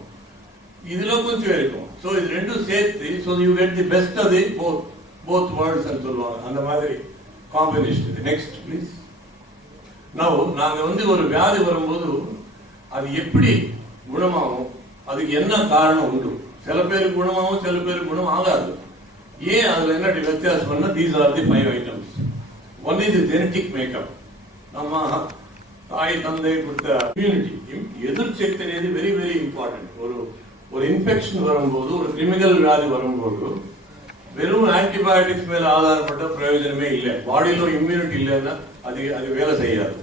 இதுல கொஞ்சம் இருக்கும். ஸோ இது ரெண்டும் சேர்த்து so you get the best of the both worlds சொல்லுவாங்க, அந்த மாதிரி காம்பினேஷன். Next please. நவ் நாங்க ஒரு வியாதி வரும்போது அது எப்படி குணமாகும், அதுக்கு என்ன காரணம் உண்டு. சில பேருக்கு குணமாகும், சில பேருக்கு குணம் ஆகாது. ஏன் அதுல என்ன வித்தியாசம் பண்ணா, these are the 5 items. One is genetic makeup. நம்ம தாய் தந்தை கொடுத்த இம்யூனிட்டி, எதிர்சக்தி అనేది வெரி வெரி இம்பார்ட்டன்ட். ஒரு இன்ஃபெக்ஷன் வரும்போது, ஒரு கிரிமினல் வியாதி வரும்போது வெறும் ஆன்டிபயோட்டிக்ஸ் மேல ஆதாரப்பட்ட பிரயோஜனமே இல்லை. பாடியில இம்யூனிட்டி இல்லைன்னா அது வேலை செய்யாது.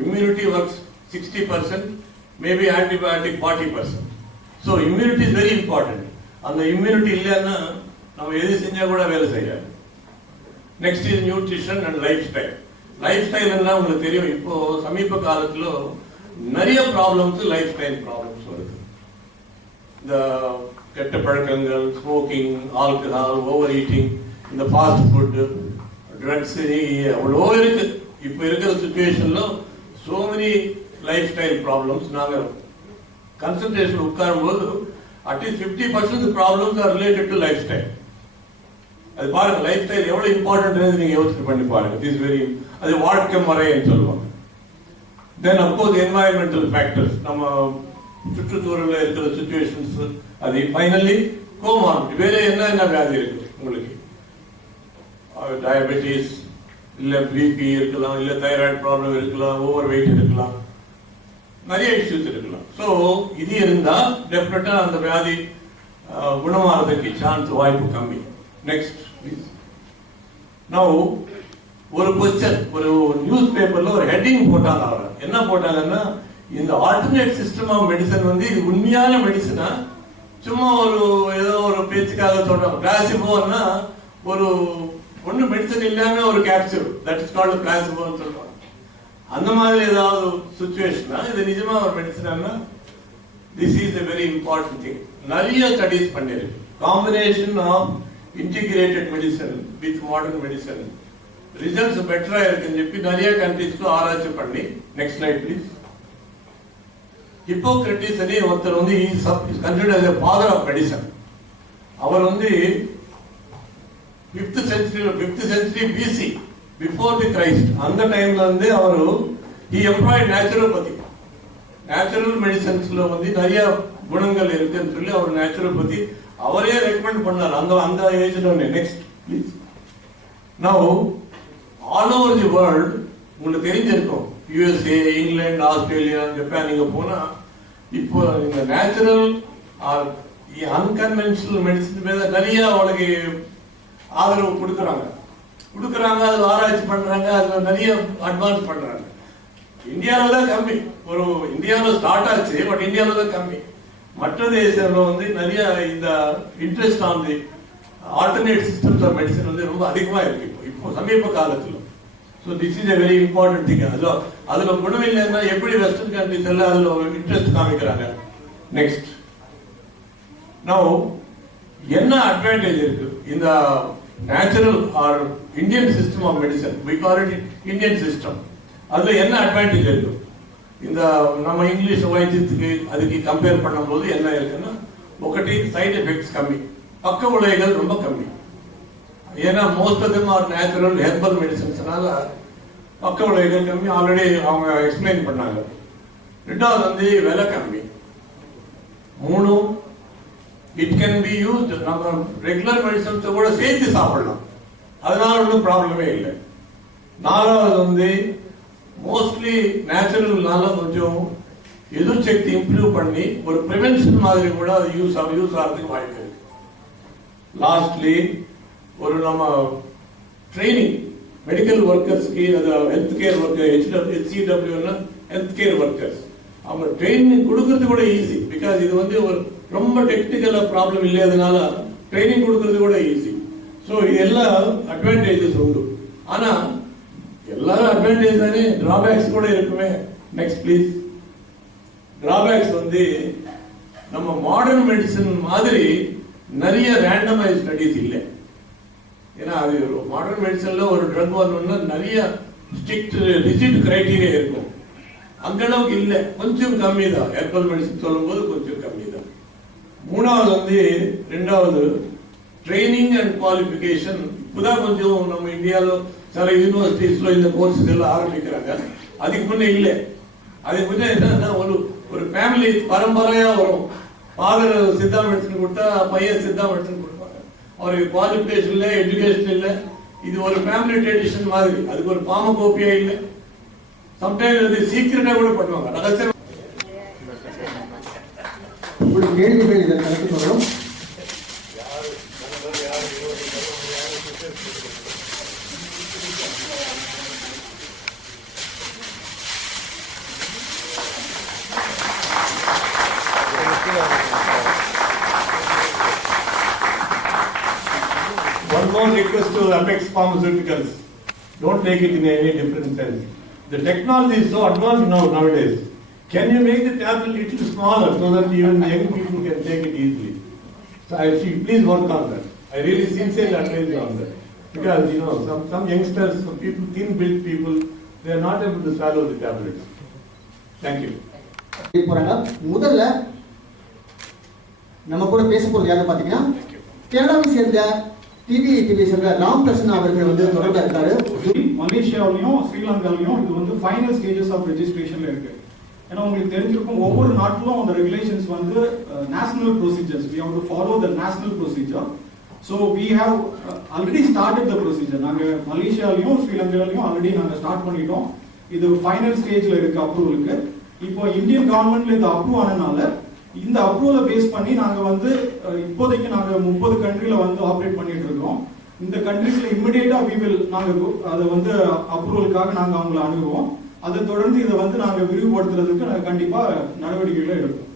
Immunity works 60%, maybe antibiotic 40%. So immunity is very important. அந்த இம்யூனிட்டி இல்லைன்னா நம்ம எது செஞ்சா கூட வேலை செய்யாது. Next is nutrition and life style. Life ஸ்டைல்னா உங்களுக்கு தெரியும், இப்போ சமீப காலத்துல நிறைய ப்ராப்ளம்ஸ் லைஃப் ஸ்டைல் ப்ராப்ளம்ஸ் வருது. இந்த கெட்ட பழக்கங்கள், ஸ்மோக்கிங், ஆல்கஹால், ஓவர் ஈட்டிங், இந்த ஃபாஸ்ட் ஃபுட், ட்ரக்ஸ், அவ்வளோ இருக்கு. இப்போ இருக்கிற சுச்சுவேஷன்ல so many life style problems. நாங்கள் கன்சல்டேஷன் உட்காரும்போது at least 50% problems are related to life style. அது பாருங்க, லைஃப் ஸ்டைல் எவ்வளவு இம்பார்ட்டன்ட் நீங்க யோசனை பண்ணி பாருங்க. இட் இஸ் வெரி, அது வாழ்க்கை முறைன்னு சொல்லுவாங்க. தென் அப்கோர்ஸ் என்வாயன்மெண்டல் ஃபேக்டர்ஸ், நம்ம சுற்றுச்சூழல்ல இருக்கிற சுச்சுவேஷன்ஸ், அது ஃபைனலி கோமார்பிட். வேற என்ன வியாதி இருக்கு உங்களுக்கு? டயபெட்டிஸ், இல்ல பிபி இருக்கலாம், இல்ல தைராய்டு ப்ராப்ளம் இருக்கலாம், ஓவர் வெயிட் இருக்கலாம், நிறைய இஷ்யூஸ் இருக்கலாம். ஸோ இது இருந்தா டெஃபினட்டா அந்த வியாதி குணமாகிறதுக்கு சான்ஸ், வாய்ப்பு கம்மி. Next please. நவ் ஒரு क्वेश्चन, ஒரு நியூஸ் பேப்பர்ல ஒரு ஹெட்டிங் போட்டாங்க. அவர் என்ன போட்டாங்கன்னா, இந்த ஆல்டர்னேட் சிஸ்டம் ஆஃப் மெடிசன் வந்து இது உண்மையான மெடிசனா, சும்மா ஒரு ஏதோ ஒரு பேச்சுக்காக சொல்றாங்க. பிளாசிபோன்னா ஒரு ஒண்ணு மெடிசன் இல்லாம ஒரு கேப்சூல், தட் இஸ் கால்ட் பிளாசிபோன்னு சொல்றாங்க. அந்த மாதிரி ஏதாவது சுச்சுவேஷனா இது நிஜமா ஒரு மெடிசனா? This is a very important thing. நிறைய ஸ்டடீஸ் பண்ணிருக்கு. Combination of integrated medicine with modern medicine results பெட்டரா இருக்குன்னு சொல்லி நிறைய கண்ட்ரீஸ்க்கு ஆராய்ச்சி பண்ணி. Next slide please. ஹிப்போக்ரட்டிஸ் அனி ஒருத்தர் வந்து is considered as a father of medicine. அவர் வந்து 5th century BC, before the Christ, அந்த டைம்ல வந்து அவர் he employed naturopathy. நேச்சுரல் மெடிசன்ஸ்ல வந்து நிறைய குணங்கள் இருக்குன்னு சொல்லி அவர் நேச்சுரோபதி அவரே ரெக்கமெண்ட் பண்ணார் அந்த ஏஜ்ல. Next please. Now all over the world உங்களுக்கு தெரிஞ்சிருக்கும், USA, இங்கிலாந்து, ஆஸ்திரேலியா, ஜப்பான், நீங்க போனா இப்போ இந்த நேச்சுரல் ஆர் அன்கன்வென்ஷனல் மெடிசன் மேல நிறைய அவளுக்கு ஆதரவு கொடுக்குறாங்க. அது ஆராய்ச்சி பண்றாங்க, அதுல நிறைய அட்வான்ஸ் பண்றாங்க. இந்தியாவில தான் கம்மி. ஒரு இந்தியாவில் ஸ்டார்ட் ஆச்சு, பட் இந்தியாவில தான் கம்மி. மற்ற தேசத்துல வந்து நிறைய இந்த interest on the alternate systems of medicine வந்து ரொம்ப அதிகமா இருக்கு இப்போ சமீப காலத்துல. So this is a very important thing. அதுல குணம் இல்லைன்னா எப்படி வெஸ்டர்ன் கண்ட்ரிஸ் எல்லாம் அதுல இன்ட்ரெஸ்ட் காமிக்கிறாங்க. நெக்ஸ்ட். நவ் என்ன அட்வான்டேஜ் இருக்கு இந்த natural or Indian system of medicine, we call it Indian system. அதுல என்ன அட்வான்டேஜ் இருக்கு? இந்த நம்ம இங்கிலீஷ் வைத்தியத்துக்கு அதுக்கு கம்பேர் பண்ணும்போது என்ன இருக்குன்னா, ఒకటి சைடு எஃபெக்ட்ஸ் கம்மி, பக்க விளைவுகள் ரொம்ப கம்மி. ஏன்னா most of them are natural herbal மெடிசன்ஸ்னால பக்க விளைவுகள் கம்மி. ஆல்ரெடி அவங்க எக்ஸ்பிளைன் பண்ணாங்க. ரெண்டாவது வந்து விலை கம்மி. 3, இட் கேன் பி யூஸ்ட், நம்ம ரெகுலர் மெடிசன்ஸ் கூட சேர்த்து சாப்பிடலாம், அதனால ஒன்றும் ப்ராப்ளமே இல்லை. 4வது வந்து மோஸ்ட்லி நேச்சுரல்னால கொஞ்சம் எதிர்சக்தி இம்ப்ரூவ் பண்ணி ஒரு பிரிவென்ஷன் மாதிரி கூட அது யூஸ் ஆகிறதுக்கு வாய்ப்பு இருக்கு. லாஸ்ட்லி ஒரு நம்ம ட்ரைனிங் மெடிக்கல் ஒர்க்கர்ஸ்க்கு, அது health care worker, HCW health care workers, அவங்க ட்ரைனிங் கொடுக்கறது கூட ஈஸி. பிகாஸ் இது வந்து ஒரு ரொம்ப டெக்னிக்கல் ப்ராப்ளம் இல்லாதனால ட்ரைனிங் கொடுக்கறது கூட ஈஸி. ஸோ இது எல்லாம் அட்வான்டேஜஸ் உண்டு. ஆனா எல்லாரும் அட்வான்டேஜ் தானே, டிராபேக்ஸ் கூட இருக்குமே. Next please. டிராபேக்ஸ் வந்து நம்ம மாடர்ன் மெடிசன் மாதிரி நிறைய ரேண்டமைஸ் ஸ்டடிஸ் இல்லை. ஏன்னா அது மாடர்ன் மெடிசன்ல ஒரு ட்ரக் வரணும்னா நிறைய ஸ்ட்ரிக்ட் ரிஜிட் கிரைட்டீரியா இருக்கும். அந்த அளவுக்கு இல்லை, கொஞ்சம் கம்மி தான். ஹெர்பல் மெடிசன் சொல்லும்போது கொஞ்சம் கம்மி தான். 3வது வந்து ரெண்டாவது ட்ரைனிங் அண்ட் குவாலிஃபிகேஷன். இப்போதான் கொஞ்சம் நம்ம இந்தியாவில் சில யூனிவர்சிட்டிஸ்ல இந்த கோர்ஸஸ் எல்லாம் ஆரம்பிக்கிறாங்க. அதுக்கு முன்னே இல்லை. அதுக்கு முன்னே என்னன்னா ஒரு ஃபேமிலி பரம்பரையா வரும். ஃபாதர் சித்தா மெடிசன் கொடுத்தா பையன் சித்தா மெடிசன் கொடுப்பாங்க. அவருக்கு குவாலிஃபிகேஷன் இல்லை, எஜுகேஷன் இல்லை. இது ஒரு ஃபேமிலி ட்ரெடிஷன் மாதிரி. அதுக்கு ஒரு பாமகோப்பியா இல்லை. சம்டைம்ஸ் அது சீக்கிரட்டா கூட பண்ணுவாங்க, ரகசியம். உங்களுக்கு கேள்விகள் இதற்கு வரும். one request to Apex Pharmaceuticals. Don't take it in any different sense. The technology is so advanced nowadays. Can you make the tablet little smaller so that even young people can take it easily? So please work on that. I really sincerely advise you on that. Because some youngsters, some people, thin-built people, they are not able to swallow the tablets. Thank you. போறாங்க. முதல்ல நம்ம கூட பேச போறது யாரு பாத்தீங்கன்னா கனடாவை சேர்ந்த டிவியை சேர்ந்த ராம் பிரசன்னா அவர்கள் வந்து தொடர்பா இருக்காரு. மலேசியாவிலையும் ஸ்ரீலங்காவிலையும் இது வந்து ஃபைனல் ஸ்டேஜஸ் ஆஃப் ரெஜிஸ்ட்ரேஷன்ல இருக்கு. ஏன்னா உங்களுக்கு தெரிஞ்சிருக்கும் ஒவ்வொரு நாட்டிலும் அந்த ரெகுலேஷன்ஸ் வந்து national procedures. we have to follow the national procedure. So we have already started the procedure. நாங்க மலேசியாவிலையும் ஸ்ரீலங்காவிலையும் ஆல்ரெடி நாங்க ஸ்டார்ட் பண்ணிட்டோம். இது ஃபைனல் ஸ்டேஜ்ல இருக்கு அப்ரூவலுக்கு. இப்போ இந்தியன் கவர்மெண்ட்ல இது அப்ரூவ் ஆனனால இந்த அப்ரூவலை பேஸ் பண்ணி நாங்க வந்து இப்போதைக்கு நாங்க 30 கண்ட்ரில வந்து ஆப்ரேட் பண்ணிட்டு இருக்கோம். இந்த கண்ட்ரிஸ்ல இமிடியேட்டா நாங்க அதை வந்து அப்ரூவலுக்காக நாங்க அவங்களை அணுகுவோம். அதை தொடர்ந்து இதை வந்து நாங்க விரிவுபடுத்துறதுக்கு நாங்க கண்டிப்பா நடவடிக்கைகளை எடுப்போம்.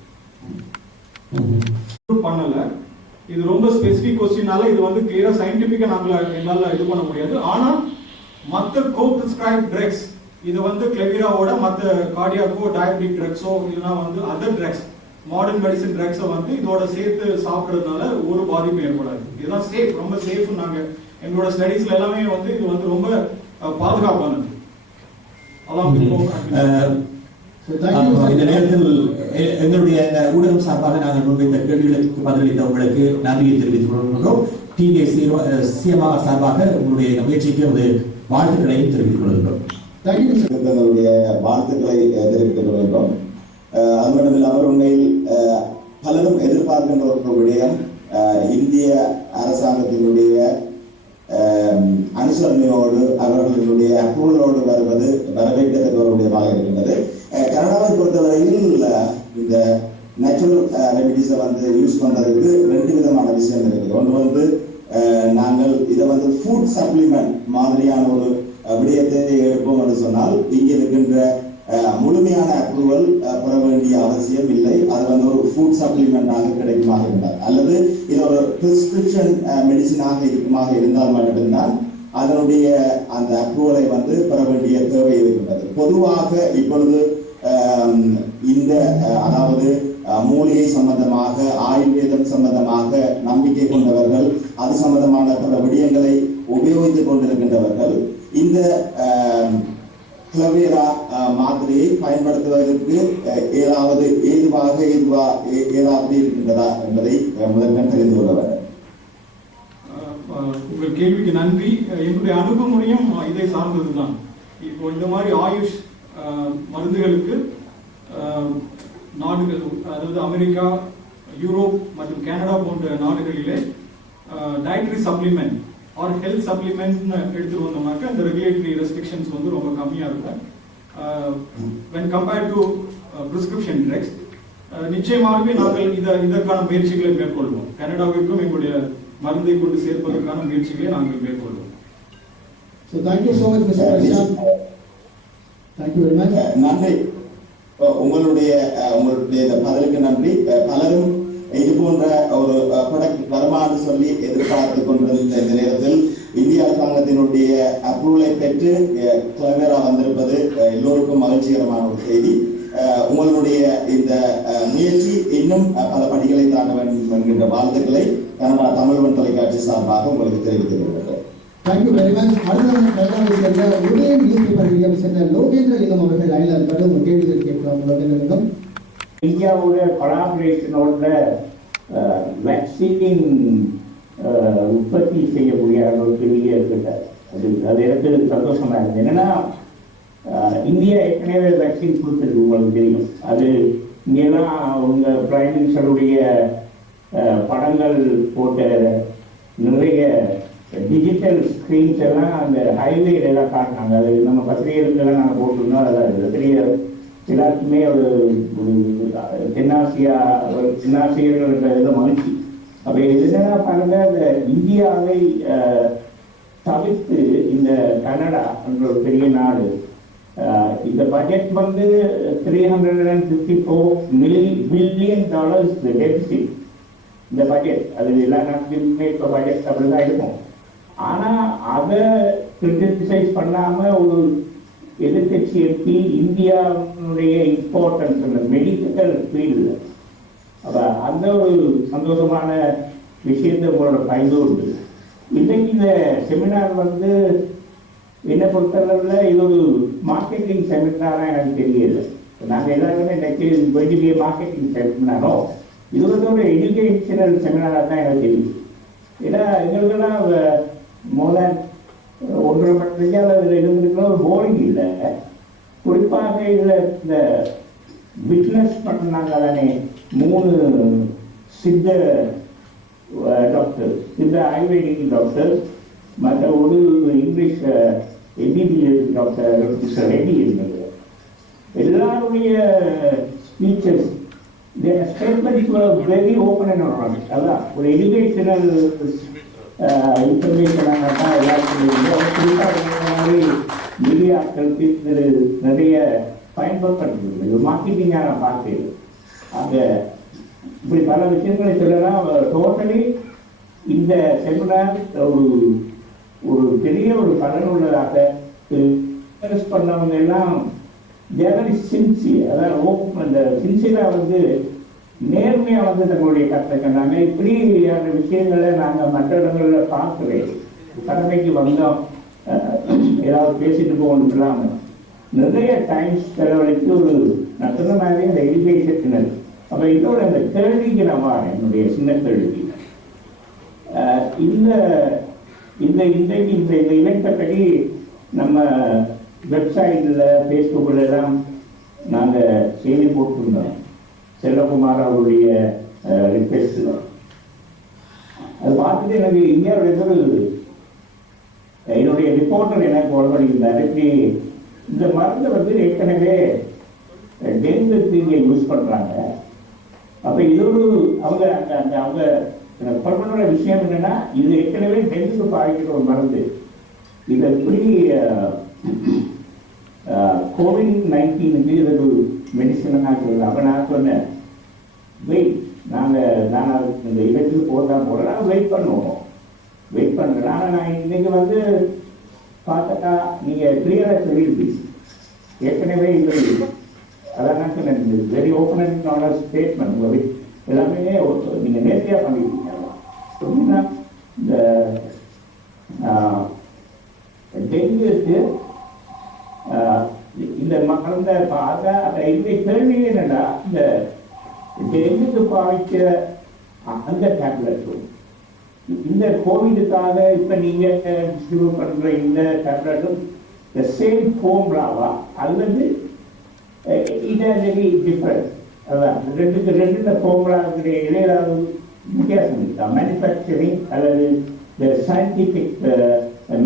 பண்ணல, இது ரொம்ப ஸ்பெசிபிக் கொஸ்டினால இது வந்து கிளியரா சயின்டிபிக்கா எங்களால இது பண்ண முடியாது. ஆனா மத்த கோ பிரிஸ்கிரைப்ட் ட்ரக்ஸ் இது வந்து கிளெவிராவோட மத்த கார்டியாக்கோ டயபெட்டிக் ட்ரக்ஸோ இல்லைன்னா வந்து அதர் ட்ரக்ஸ் மாடர்ன் மெடிசன் ட்ரக்ஸை வந்து இதோட சேர்த்து சாப்பிட்றதுனால ஒரு பாதிப்பும் ஏற்படாது. இதுதான் சேஃப், ரொம்ப சேஃப். நாங்க எங்களோட ஸ்டடீஸ்ல எல்லாமே வந்து இது வந்து ரொம்ப பாதுகாப்பானது. இந்த நேரத்தில் எங்களுடைய ஊடகம் சார்பாக நாங்கள் முன்வைத்த கேள்விகளுக்கு பதிலளித்த உங்களுக்கு நன்றியை தெரிவித்துக் கொள்கின்றோம். டிவி சிஎம்ஆ சார்பாக உங்களுடைய முயற்சிக்கு வாழ்த்துக்களையும் தெரிவித்துக் கொள்கின்றோம். எங்களுடைய வாழ்த்துக்களை தெரிவித்துக் கொள்கின்றோம். அது மட்டும் இல்லாமல் உண்மையில் பலரும் எதிர்பார்க்கின்ற ஒரு விடயம் இந்திய அரசாங்கத்தினுடைய அனுசரணையோடு அவர்களுடைய அப்ரூவலோடு வருவது வரவேற்கத்தக்க ஒரு விடயமாக இருக்கின்றது. கனடாவை பொறுத்தவரையில் இந்த நேச்சுரல் ரெமிடிஸை வந்து யூஸ் பண்றதுக்கு 2 விதமான விஷயம் இருக்குது. ஒன்று வந்து நாங்கள் இதை வந்து ஃபுட் சப்ளிமெண்ட் மாதிரியான ஒரு விடயத்தை எடுப்போம் என்று சொன்னால் இங்கே இருக்கின்ற முழுமையான அப்ரூவல் பெற வேண்டிய அவசியம் இல்லை. அது வந்து ஒரு ஃபுட் சப்ளிமெண்டாக கிடைக்குமாக இருந்தால் அல்லது இது ஒரு பிரிஸ்கிரிப்ஷன் மெடிசினாக இருக்குமாக இருந்தால் மட்டும்தான் அதனுடைய அந்த அப்ரூவலை வந்து பெற வேண்டிய தேவை இருக்கின்றது. பொதுவாக இப்பொழுது இந்த அதாவது மூலிகை சம்பந்தமாக ஆயுர்வேதம் சம்பந்தமாக நம்பிக்கை கொண்டவர்கள், அது சம்பந்தமான பல விடயங்களை உபயோகித்துக் கொண்டிருக்கின்றவர்கள் இந்த கிளவேரா மாத்திரையை பயன்படுத்துவதற்கு ஏதாவது இருக்கின்றதா என்பதை முதற்கண் தெரிந்து கொள்ள வேண்டும். உங்கள் கேள்விக்கு நன்றி. என்னுடைய அணுகுமுறையும் இதை சார்ந்ததுதான். இப்போ இந்த மாதிரி ஆயுஷ் மருந்துகளுக்கு நாடுகள், அதாவது அமெரிக்கா, யூரோப் மற்றும் கனடா போன்ற நாடுகளிலே dietary supplement or health supplement எடுத்துட்டு வந்தோம்னாக்க இந்த ரெகுலேட்டரி ரெஸ்ட்ரிக்ஷன்ஸ் வந்து ரொம்ப கம்மியாக இருக்கும் when compared to prescription drugs. நிச்சயமாகவே நாங்கள் இதற்கான முயற்சிகளை மேற்கொள்வோம். கனடாவிற்கும் எங்களுடைய மருந்தை கொண்டு சேர்ப்பதற்கான முயற்சிகளை நாங்கள் மேற்கொள்வோம். So thank you so much, Mr. Prashant. Thank you very much. நன்றி. உங்களுடைய பதிலுக்கு நன்றி. பலரும் இது போன்ற ஒரு ப்ராடக்ட் வருமானு சொல்லி எதிர்பார்த்து கொண்டிருந்த இந்த நேரத்தில் இந்திய அரசாங்கத்தினுடைய அப்ரூவலை பெற்று கிளவேரா வந்திருப்பது எல்லோருக்கும் மகிழ்ச்சிகரமான ஒரு செய்தி. உங்களுடைய இந்த முயற்சி இன்னும் பல படிகளை தாண்ட வேண்டும் என்கின்ற வாழ்த்துக்களை கனடா தமிழ்வன் தொலைக்காட்சி சார்பாக உங்களுக்கு தெரிவித்துக் கொள்கிறேன். Thank you very much. அடுத்த கனடாவை சேர்ந்த உதயம் நியூஸ் பேப்பர் மீடியாவை சேர்ந்த லோகேந்திரலிங்கம் அவர்கள் லைன்ல இருக்காரு. உங்க கேள்விகள் கேட்கலாம். லோகேந்திரலிங்கம். இந்தியாவோட கொலாபரேஷனோட வேக்சின் உற்பத்தி செய்யக்கூடிய ஒரு பெரிய இருக்கிறார். அது எனக்கு சந்தோஷமா இருக்குது. என்னன்னா இந்தியா ஏற்கனவே வேக்சின் கொடுத்துருக்கு, உங்களுக்கு தெரியும். அது இங்கெல்லாம் உங்க பிரைம் மினிஸ்டருடைய படங்கள் போட்ட நிறைய டிஜிட்டல் ஸ்கிரீன்ஸ் எல்லாம் அந்த ஹைவேல எல்லாம் காட்டினாங்க. அது நம்ம பத்திரிகைகளுக்கெல்லாம் நாங்கள் போட்டிருந்தோம். அதான் பெரிய எல்லாருக்குமே ஒரு தென்னாசியர்கள் மகிழ்ச்சி. அப்போ என்னன்னா பாருங்க, இந்த இந்தியாவை தவிர்த்து இந்த கனடா என்ற ஒரு பெரிய நாடு இந்த பட்ஜெட் வந்து $354 பில்லியன் டெபிசிட். இந்த பட்ஜெட் அது எல்லா நாட்டிலுமே இப்போ பட்ஜெட் அப்படிதான் இருக்கும். அதை கிரிட்டிசைஸ் பண்ணாம ஒரு எதிர்கட்சி எம்பி இந்தியாவுடைய இம்பார்ட்டன்ஸ் அந்த மெடிக்கல் ஃபீல்டில் அப்போ அந்த ஒரு சந்தோஷமான விஷயத்தை உங்களோட பகிர்ந்து உண்டு. இன்றைக்கு இந்த செமினார் வந்து என்னை பொறுத்தளவில் இது ஒரு மார்க்கெட்டிங் செமினாராக எனக்கு தெரியல. நாங்கள் எல்லாருமே இன்றைக்கு வெளியே மார்க்கெட்டிங் செமினாரோ இது வந்து ஒரு எஜுகேஷனல் செமினாராக தான் எனக்கு தெரியும். ஏன்னா எங்களுக்கெல்லாம் மோதல் 1.5 மணி நேரம் அதில் இருந்துருக்கணும் ஒரு போரிங் இல்லை. குறிப்பாக இதில் இந்த பிஸ்னஸ் பண்ணாங்க தானே 3 சித்த டாக்டர், சித்த ஆயுர்வேதிக் டாக்டர், மற்ற ஒரு English MBBS doctor mister Reddy இருந்தது. எல்லாருடைய speeches statements very open and honest. அதான் ஒரு எஜுகேஷனல் இன்ஃபர்மேஷனாக தான் எல்லாருக்கும் மீடியாக்களுக்கு இது நிறைய பயன்படுத்தப்படுகிறது. இது மார்க்கெட்டிங்காக நான் பார்க்கிறேன். அங்கே இப்படி பல விஷயங்களை சொல்லலாம். டோட்டலி இந்த செமினார் ஒரு பெரிய ஒரு பலனுள்ளதாக பண்ணவங்க எல்லாம் சின்சியர், அதாவது அந்த சின்சியராக வந்து நேர்மையாக வந்து தங்களுடைய கருத்தை கண்டாங்க. இப்படியான விஷயங்களை நாங்கள் மற்ற இடங்களில் பார்க்கவே கடமைக்கு வந்தோம் ஏதாவது பேசிட்டு போகணும் இல்லாமல் நிறைய டைம்ஸ் செலவழித்து ஒரு நான் சொன்ன மாதிரி அந்த எஜுகேஷன். அப்போ இதோட அந்த கேள்விக்கு நான் வரேன். என்னுடைய சின்ன கேள்வி இன்றைக்கு இந்த இவெண்ட்டை பற்றி நம்ம வெப்சைட்டில் ஃபேஸ்புக்கில் எல்லாம் நாங்கள் செய்தி போட்டிருந்தோம். செல்வகுமார் அவருடைய ரிக்வெஸ்ட் அது பார்த்துட்டு எனக்கு இந்தியாவுடைய என்னுடைய ரிப்போர்ட்டர் எனக்கு கால் பண்ணியிருந்தார். இப்படி இந்த மருந்தை வந்து ஏற்கனவே டெங்குக்கு இங்கே யூஸ் பண்ணுறாங்க. அப்போ இதோடு அவங்க அவங்க கால் பண்ணுற விஷயம் என்னென்னா இது ஏற்கனவே டெங்குக்கு பாதிக்கிற ஒரு மருந்து. இதை எப்படி COVID-19 இது ஒரு மெடிசனாக சொல்லலாம். அப்போ நான் சொன்னேன் வெயிட், நான் இந்த இடத்துக்கு போகிறேன் வெயிட் பண்ணுவோம், வெயிட் பண்ணுறேன். ஆனால் நான் இன்னைக்கு வந்து பார்த்தா நீங்கள் கிளியராக தெரியுது ஏற்கனவே இது அதான் நான் சொன்னேன் very open and honest statement எல்லாமே நீங்கள் நேர்த்தியாக பண்ணியிருக்கீங்க. அப்படின்னா இந்த டெங்குக்கு இந்த மருந்தை பார்த்தா அந்த என்னுடைய கேள்வி என்னன்னா இந்த டெங்குக்கு பாவிக்கிற அந்த டேப்லெட்டும் இந்த கோவிடுக்காக இப்ப நீங்க டிஸ்ட்ரிபியூட் பண்ற இந்த டேப்லெட்டும் the same formula அல்லது it has any difference. அதான் ரெண்டு ஃபார்முலாவுடைய ஏதாவது வித்தியாசம் இருக்கா? மேனுஃபேக்சரிங் அல்லது இந்த சயின்டிபிக்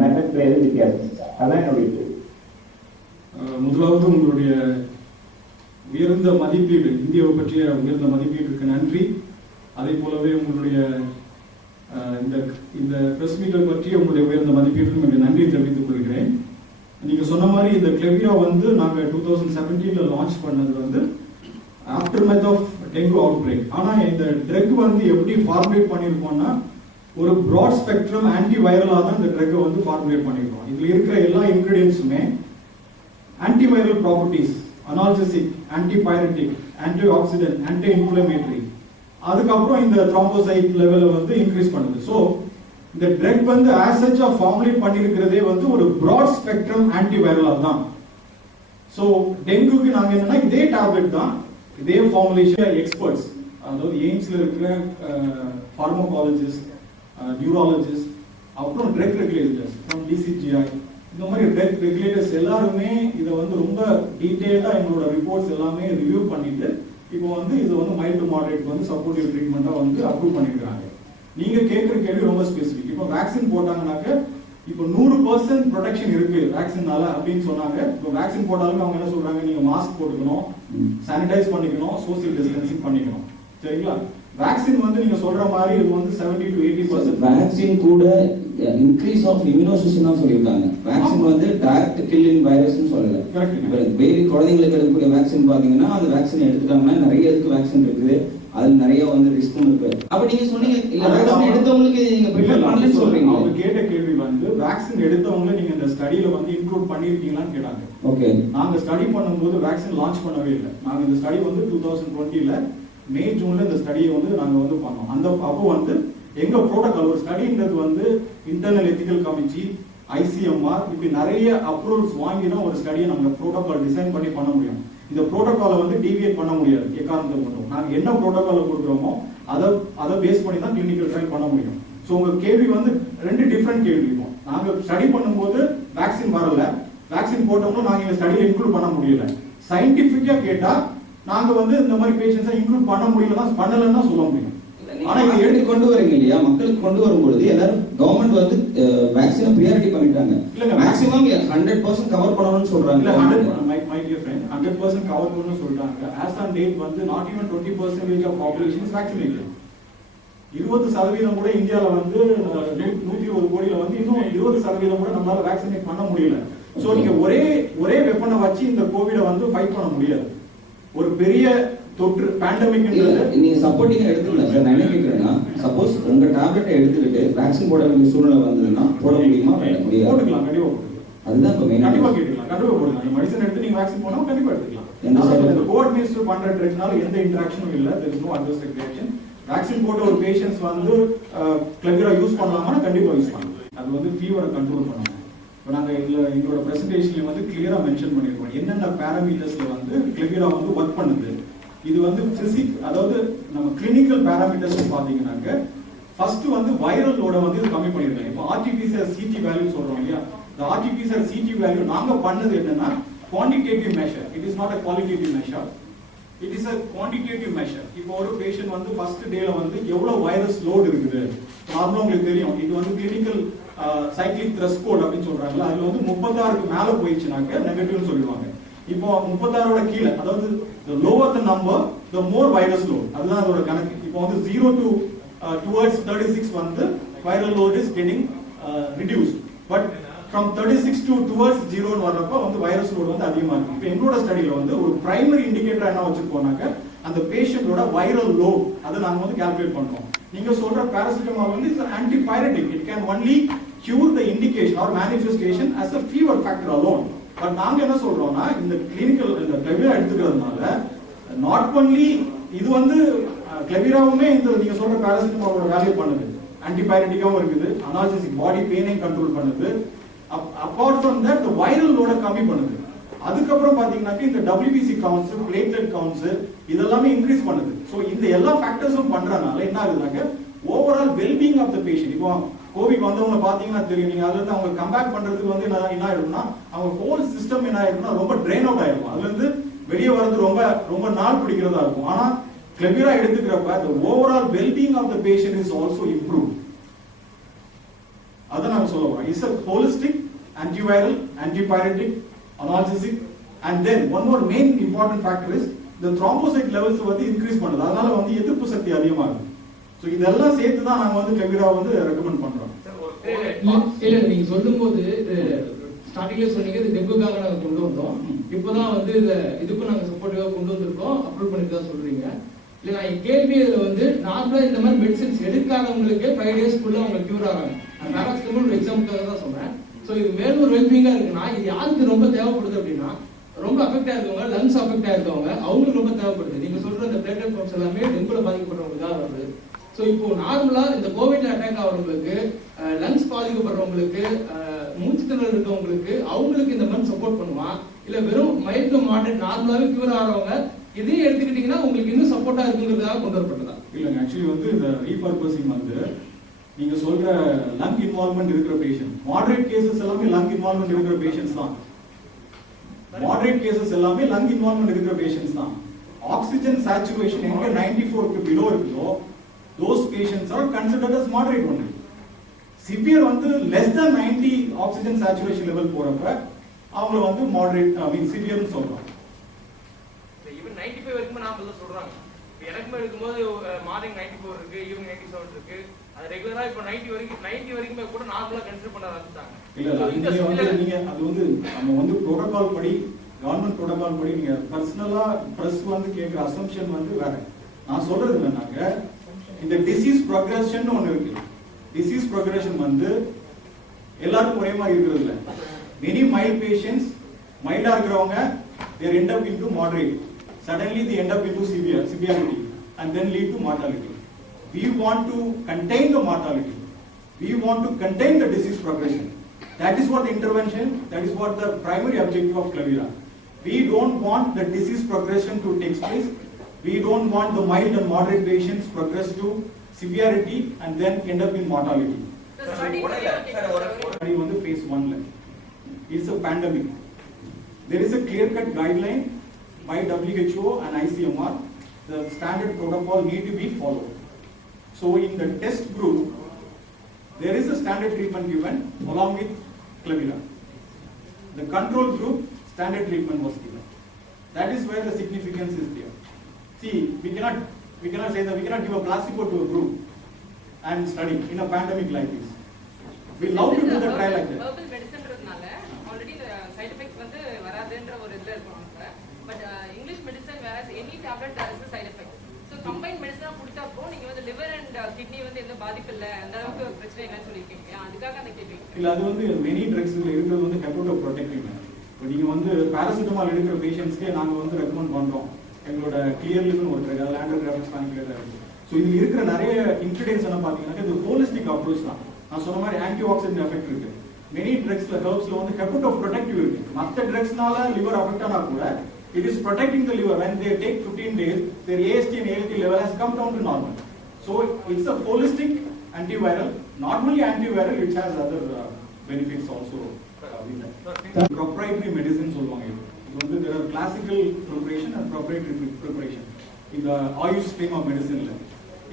மெத்தட்ல எது வித்தியாசம் இருக்கா? அதான் என்னுடைய கேள்வி. முதலாவது உங்களுடைய உயர்ந்த மதிப்பீடு, இந்தியாவை பற்றிய உயர்ந்த மதிப்பீடுக்கு நன்றி. அதே போலவே உங்களுடைய இந்த பிரஸ் மீட்டை பற்றிய உங்களுடைய உயர்ந்த மதிப்பீடுக்கு என்னுடைய நன்றியை தெரிவித்துக் கொள்கிறேன். நீங்க சொன்ன மாதிரி இந்த கிளெவிரா வந்து நாங்கள் 2017 லான்ச் பண்ணது வந்து aftermath of dengue outbreak. ஆனால் இந்த ட்ரக் வந்து எப்படி ஃபார்முலேட் பண்ணியிருக்கோம்னா ஒரு ப்ராட் ஸ்பெக்ட்ரம் ஆன்டி வைரலாக தான் இந்த ட்ரக்கை வந்து ஃபார்முலேட் பண்ணியிருக்கோம். இதில் இருக்கிற எல்லா இன்கிரீடியன்ஸுமே antiviral properties, analgesic, antipyretic, antioxidant, anti inflammatory, அதுக்கப்புறம் இந்த த்ராம்போசைட் லெவலை வந்து இன்க்ரீஸ் பண்ணுது. ஸோ இந்த ட்ரக் வந்து ஆஸ் சச் ஃபார்முலேட் பண்ணியிருக்கிறதே வந்து ஒரு ப்ராட் ஸ்பெக்ட்ரம் ஆன்டிவைரலாக தான். ஸோ டெங்குக்கு நாங்கள் என்னன்னா இதே டேப்லெட் தான், இதே ஃபார்முலேஷன் எக்ஸ்பர்ட்ஸ், அதாவது எய்ம்ஸ்ல இருக்கிற ஃபார்மகாலஜிஸ்ட், நியூராலஜிஸ்ட், அப்புறம் ட்ரக் ரெகுலேட்டர்ஸ் ஃப்ரம் DCGI, இந்த மாதிரி ட்ரக் ரெகுலேட்டர்ஸ் எல்லாருமே இதை வந்து ரொம்ப டீட்டெயிலாக எங்களோட ரிப்போர்ட்ஸ் எல்லாமே ரிவ்யூ பண்ணிட்டு இப்போ வந்து இது வந்து மைல்டு மாடரேட் வந்து சப்போர்ட்டிவ் ட்ரீட்மெண்ட்டாக வந்து அப்ரூவ் பண்ணியிருக்காங்க. நீங்க கேட்குற கேள்வி ரொம்ப ஸ்பெசிஃபிக். இப்போ வேக்சின் போட்டாங்கன்னாக்க இப்போ 100% ப்ரொடெக்ஷன் இருக்கு வேக்சினால அப்படின்னு சொன்னாங்க. இப்போ வேக்சின் போட்டாலுமே அவங்க என்ன சொல்றாங்க, நீங்க மாஸ்க் போட்டுக்கணும், சானிடைஸ் பண்ணிக்கணும், சோசியல் டிஸ்டன்சிங் பண்ணிக்கணும். சரிங்களா? வேக்சின் வந்து நீங்க சொல்ற மாதிரி இது வந்து 70 to 80% வேக்சின் கூட இன்க்ரீஸ் ஆஃப் இம்யூனோசிஸ்டம் தான் சொல்லியிருக்காங்க. வேக்சின் வந்து டைரக்ட் கில்லிங் வைரஸ்னு சொல்லல. பேபி குழந்தைங்களுக்கு எடுக்கக்கூடிய வேக்சின் பாத்தீங்கன்னா அந்த வேக்சின் எடுத்துட்டாங்கன்னா நிறைய இதுக்கு வேக்சின் இருக்குது. அது நிறைய வந்து ரிஸ்க்கும் இருக்கு. அப்ப நீங்க சொன்னீங்க இல்ல வேக்சின் எடுத்தவங்களுக்கு நீங்க ப்ரிஃபர் பண்ணலன்னு சொல்றீங்க. அவங்க கேட்ட கேள்வி வந்து வேக்சின் எடுத்தவங்க நீங்க இந்த ஸ்டடியில வந்து இன்க்ளூட் பண்ணிருக்கீங்களான்னு கேட்டாங்க. ஓகே, நாங்க ஸ்டடி பண்ணும்போது வேக்சின் லான்ச் பண்ணவே இல்லை. நாங்க இந்த ஸ்டடி வந்து 2020ல மே ஜூன்ல இந்த ஸ்டடியை வந்து நாங்க வந்து பண்ணோம். அப்போ வந்து எங்க ப்ரோட்டோகால் ஒரு ஸ்டடின்றது வந்து இன்டர்னல் எத்திக்கல் கமிட்டி, ஐசிஎம்ஆர் இப்படி நிறைய அப்ரூவல்ஸ் வாங்கி தான் ஒரு ஸ்டடியை நம்ம ப்ரோட்டோகால் டிசைன் பண்ணி பண்ண முடியும். இந்த ப்ரோட்டோகாலை வந்து டிவியேட் பண்ண முடியாது எக்காரணத்தை மட்டும். நாங்க என்ன ப்ரோட்டோகாலை கொடுக்குறோமோ அதை பேஸ் பண்ணி தான் கிளினிக்கல் ட்ரையல் பண்ண முடியும். ஸோ உங்க கேள்வி வந்து ரெண்டு டிஃப்ரெண்ட் கேள்வி இருக்கும். நாங்க ஸ்டடி பண்ணும்போது வேக்சின் வரல, வேக்சின் போட்டோம்னா நாங்க இந்த ஸ்டடியில் இன்க்ளூட் பண்ண முடியல. சயின்டிபிக்கா கேட்டா நாங்க வந்து இந்த மாதிரி பேஷண்ட்ஸை இன்க்ளூட் பண்ண பண்ணலன்னா சொல்ல முடியும். ஆனா இதை எடுத்து கொண்டு வரீங்க இல்லையா, மக்களுக்கு கொண்டு வரும்பொழுது எல்லாரும் கவர்மெண்ட் வந்து வேக்சினை பிரியாரிட்டி பண்ணிட்டாங்க. இல்லங்க, மேக்ஸிமம் 100% கவர் பண்ணணும்னு சொல்றாங்க. இல்ல 100% கவர் பண்ணணும்னு சொல்றாங்க. as on date வந்து not even 20% of population is vaccinated. 20% கூட இந்தியால வந்து 120 கோடியில வந்து இன்னும் 20% கூட நம்மளால வேக்சினேட் பண்ண முடியல. சோ நீங்க ஒரே வெப்பனை வச்சு இந்த கோவிட வந்து ஃபைட் பண்ண முடியாது. ஒரு பெரிய தொற்று பேண்டமிக் நீங்க சப்போர்ட்டிங் எடுத்துக்கலாம் சார். நான் என்ன கேக்குறேன்னா, சப்போஸ் உங்க டேப்லெட்டை எடுத்துக்கிட்டு வேக்சின் போட வேண்டிய சூழ்நிலை வந்ததுன்னா போட முடியுமா? முடியாது. போட்டுக்கலாம், கண்டிப்பா. அதுதான் இப்ப மெயின். கண்டிப்பா கேட்டுக்கலாம், கண்டிப்பா போடலாம். இந்த மெடிசன் எடுத்து நீங்க வேக்சின் போனா கண்டிப்பா எடுத்துக்கலாம். இந்த கோஆர்டினேஷன் பண்ற ட்ரக்னால எந்த இன்டராக்ஷனும் இல்ல. there is no adverse reaction. Vaccine போட்ட ஒரு பேஷண்ட்ஸ் வந்து கிளெவிரா யூஸ் பண்ணலாமா? கண்டிப்பா யூஸ் பண்ணலாம். அது வந்து ஃபீவரை கண்ட்ரோல் பண்ணணும். இப்போ நாங்க எங்களோட பிரசன்டேஷன்ல வந்து கிளியரா மென்ஷன் பண்ணிருக்கோம் என்னென்ன பாராமீட்டர்ஸ்ல வந்து கிளெவிரா வந்து ஒர்க் பண்ணுது. இது வந்து அதாவது நம்ம கிளினிக்கல் பாராமீட்டர்ஸ் பாத்தீங்கன்னாக்க ஃபர்ஸ்ட் வந்து வைரல் லோட வந்து இது கம்மி பண்ணிருக்காங்க. இப்போ ஆர்டிபிசிஆர் சிடி வேல்யூ சொல்றோம் இல்லையா, இந்த ஆர்டிபிசிஆர் சிடி வேல்யூ நாங்க பண்ணது என்னன்னா quantitative measure. It is not a qualitative measure. It is a quantitative measure. இப்போ ஒரு பேஷண்ட் வந்து ஃபர்ஸ்ட் டேல வந்து எவ்வளவு வைரஸ் லோட் இருக்குது நார்மலா உங்களுக்கு தெரியும். இது வந்து கிளினிக்கல் சைக்ளிக் த்ரெஷ்ஹோல்ட் அப்படின்னு சொல்றாங்கல்ல, அதுல வந்து 36க்கு மேல போயிடுச்சுனாக்க நெகட்டிவ்னு சொல்லுவாங்க. இப்போ 36ஓட கீழே, அதாவது the lower the number the more virus load, அதுதான் அதோட கணக்கு. இப்போ வந்து 0 to towards 36 வந்து viral load is getting reduced, but from 36 to towards 0 ன்னு வரப்ப வந்து வைரஸ் லோட் வந்து அதிகமா இருக்கு. இப்போ எங்களோட ஸ்டடியில வந்து ஒரு பிரைமரி இண்டிகேட்டர் என்ன வச்சிருக்கோம்னாக்க அந்த பேஷண்டோட வைரல் லோட் அதை நாங்க வந்து கால்குலேட் பண்றோம். நீங்க சொல்ற பாராசிட்டமால் வந்து it's antipyretic. It can only cure the indication or manifestation as a fever factor alone. But நாங்க என்ன சொல்றோம்னா இந்த கிளினிக்கல் இந்த கிளெவிரா எடுத்துக்கிறதுனால நாட் ஒன்லி இது வந்து கிளெவிராவுமே இந்த நீங்க சொல்ற பாராசிட்டமாலோட வேல்யூ பண்ணுது, ஆன்டிபைரட்டிக்காவும் இருக்குது, அனால்ஜெசிக் பாடி பெயினையும் கண்ட்ரோல் பண்ணுது. Apart from that the viral லோட கம்மி பண்ணுது. அதுக்கப்புறம் பாத்தீங்கன்னாக்க இந்த WBC கவுண்ட்ஸ், பிளேட்லெட் கவுண்ட்ஸ் இதெல்லாமே இன்க்ரீஸ் பண்ணுது. ஸோ இந்த எல்லா ஃபேக்டர்ஸும் பண்றதுனால என்ன ஆகுதுனாக்க overall wellbeing of the patient. இப்போ கோவிட் வந்தவங்க பாத்தீங்கன்னா தெரியும், நீங்க அதுல இருந்து அவங்க கம்பேக் பண்றதுக்கு வந்து என்ன ஆயிடும்னா அவங்க ஹோல் சிஸ்டம் என்ன ஆயிடும்னா ரொம்ப ட்ரெயின் அவுட் ஆயிடும். அதுல இருந்து வெளியே வர்றது ரொம்ப நாள் பிடிக்கிறதா இருக்கும். ஆனா கிளெவிரா எடுத்துக்கிறப்ப the overall well-being of the patient is also improved. அத நாம சொல்றோம். It's a holistic antiviral, antipyretic, analgesic, and then one more main important factor is the thrombocyte levels வந்து இன்க்ரீஸ் பண்ணுது. அதனால வந்து எதிர்ப்பு சக்தி அதிகமாகும். சோ இதெல்லாம் சேர்த்து தான் நாங்க வந்து கிளெவிரா வந்து ரெக்கமெண்ட் பண்றோம். இல்ல நீங்க சொல்லும்போது ஸ்டார்டிங்ல சொன்னீங்க இது டெங்குக்காக நாங்க கொண்டு வந்தோம், இப்போதான் வந்து இதுக்கும் நாங்க சப்போர்ட்டிவா கொண்டு வந்திருக்கோம், அப்ரூவ் பண்ணிட்டு தான் சொல்றீங்க. இல்ல நான் கேள்வி இதுல வந்து நார்மலா இந்த மாதிரி மெடிசன்ஸ் எடுக்காதவங்களுக்கு 5 டேஸ்க்குள்ள அவங்க கியூர் ஆகிறாங்க. நான் பேராசிட்டமால் ஒரு எக்ஸாம்பிளுக்காக தான் சொன்னேன். ஸோ இது மேலும் ஒரு வெல்பீங்கா இருக்குன்னா இது யாருக்கு ரொம்ப தேவைப்படுது அப்படின்னா ரொம்ப அஃபெக்ட் ஆயிருக்கவங்க, லங்ஸ் அஃபெக்ட் ஆயிருக்கவங்க அவங்களுக்கு ரொம்ப தேவைப்படுது. நீங்க சொல்ற இந்த பிளேட்லெட் கவுண்ட்ஸ் எல்லாமே டெங்குல பாதிக்கப்படுறவங்க தான் வருது. ஸோ இப்போ நார்மலா இந்த கோவிட்ல அட்டாக் ஆகிறவங்களுக்கு, லங்ஸ் பாதிக்கப்படுறவங்களுக்கு, மூச்சு திணறல் இருக்கவங்களுக்கு அவங்களுக்கு இந்த மாதிரி சப்போர்ட் பண்ணுவான். இல்ல வெறும் மைல்டு மாடரேட் நார்மலாவே கியூர் ஆகிறவங்க இதையும் எடுத்துக்கிட்டீங்கன்னா உங்களுக்கு இன்னும் சப்போர்ட்டா இருக்குங்கிறதுக்காக கொண்டு வரப்பட்டதா? இல்லைங்க, ஆக்சுவலி வந்து இந்த ரீபர்பஸிங் வந்து நீங்க சொல்ற லங் இன்வால்வ்மெண்ட் இருக்கிற பேஷண்ட், மாடரேட் கேசஸ் எல்லாமே லங் இன்வால்வ்மெண்ட் இருக்கிற பேஷண்ட்ஸ் தான். மாடரேட் கேசஸ் எல்லாமே லங் இன்வால்வ்மெண்ட் இருக்கிற பேஷண்ட்ஸ் தான். ஆக்சிஜன் சேச்சுரேஷன் எங்க 94க்கு பிலோ இருக்குதோ those patients are considered as moderate only. Severe வந்து less than 90 oxygen saturation level போறப்ப அவங்க வந்து moderate severe னு சொல்றோம். ஈவன் 95 வரைக்கும் நாம தான் சொல்றாங்க. எனக்கு எடுக்கும்போது மார்னிங் 94 இருக்கு, ஈவினிங் 97 இருக்கு. அது ரெகுலரா இப்போ 90 வரைக்குமே கூட நார்மலா கன்சிடர் பண்ண ஆரம்பிச்சாங்க. இல்ல நீங்க அது வந்து நம்ம வந்து புரோட்டோகால் படி, கவர்மெண்ட் புரோட்டோகால் படி நீங்க பர்சனலா பிரஸ் வந்து கேக்குற அசம்ப்ஷன் வந்து வேற. நான் சொல்றது என்னன்னாக்க இந்த டிசீஸ் ப்ரொக்ரஷன் ஒன்று இருக்கு. டிசீஸ் ப்ரொக்ரஷன் வந்து எல்லாருக்கும் ஒரே மாதிரி இருக்கிறது இல்லை. மெனி மைல்ட் பேஷண்ட்ஸ், மைல்டா இருக்கிறவங்க they end up into moderate. Suddenly they end up into severity and then lead to mortality. We want to contain the mortality. We want to contain the disease progression. That is what the intervention, that is what the primary objective of Clavira. We don't want the disease progression to take place. We don't want the mild and moderate patients progress to severity and then end up in mortality. Study on the phase 1 level. It's a pandemic. There is a clear-cut guideline by WHO and ICMR. The standard protocol need to be followed. So in the test group, there is a standard treatment given along with Clavira. The control group, standard treatment was given. That is where the significance is there. See, we cannot say that we cannot give a placebo to a group and study in a pandemic like this. We love to do the trial like that. Herbal medicine already the side effects வந்து வராதுன்ற ஒரு இதுல இருக்கும். But English medicine whereas any tablet there is a side effect. So combined medicine கொடுத்தப்போ நீங்க வந்து liver and kidney வந்து எந்த பாதிப்பு இல்ல அந்த அளவுக்கு பிரச்சனை இல்லன்னு சொல்லிருக்கீங்க. அதுக்காக அந்த கேள்வி. இல்ல அது வந்து many drugsல இருக்கிறது வந்து hepatoprotective. இப்போ நீங்க வந்து பாராசிட்டமால் எடுக்கிற பேஷண்ட்ஸ்க்கே நாங்க வந்து ரெக்கமெண்ட் பண்றோம். எங்களோட கிளியர்லின்னு ஒரு ட்ரக், லேண்டர் கிராஃபிக்ஸ் பானிக்லேட்டா இருக்கு. ஸோ இது இருக்கிற நிறைய இன்கிரிடியன்ஸ் என்ன பார்த்தீங்கன்னா இது ஹோலிஸ்டிக் அப்ரோச் தான். நான் சொன்ன மாதிரி ஆன்டி ஆக்சிடென்ட் எஃபெக்ட் இருக்கு. மெனி ட்ரக்ஸ்ல ஹெர்ப்ஸ்ல வந்து ஹெப்படோப்ரொடெக்டிவ் இருக்கு. மற்ற ட்ரக்ஸ்னால லிவர் அஃபெக்ட் ஆனா கூட it is protecting the liver. When they take 15 days, their AST and ALT level has come down to normal. So it's a holistic antiviral. Normally antiviral, it has other benefits also. Proprietary medicine சொல்லுவாங்க. இது வந்து there are classical preparation and proprietary preparation. இந்த AYUSH stream of மெடிசன்ல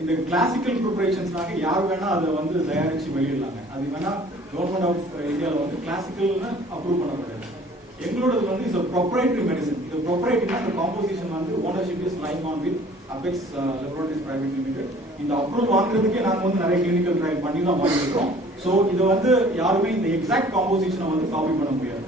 இந்த classical ப்ரிப்பரேஷன்ஸ்னாக யார் வேணா அதை வந்து தயாரிச்சு வெளியிடலாங்க. அது வேணா கவர்மெண்ட் ஆஃப் இந்தியாவில் வந்து கிளாசிக்கல்னு அப்ரூவ் பண்ணப்படுது. எங்களோடது வந்து இஸ் ப்ரொப்ரைட்டரி மெடிசன். இது ப்ரொப்ரைட்டரினா இந்த காம்போசிஷன் வந்து ownership is lying on with apex laboratories private limited. இந்த அப்ரூவல் வாங்குறதுக்கே நாங்கள் வந்து நிறைய கிளினிக்கல் ட்ரையல் பண்ணி தான் வாங்கியிருக்கோம். ஸோ இதை வந்து யாருமே இந்த எக்ஸாக்ட் காம்போசிஷனை வந்து காப்பி பண்ண முடியாது.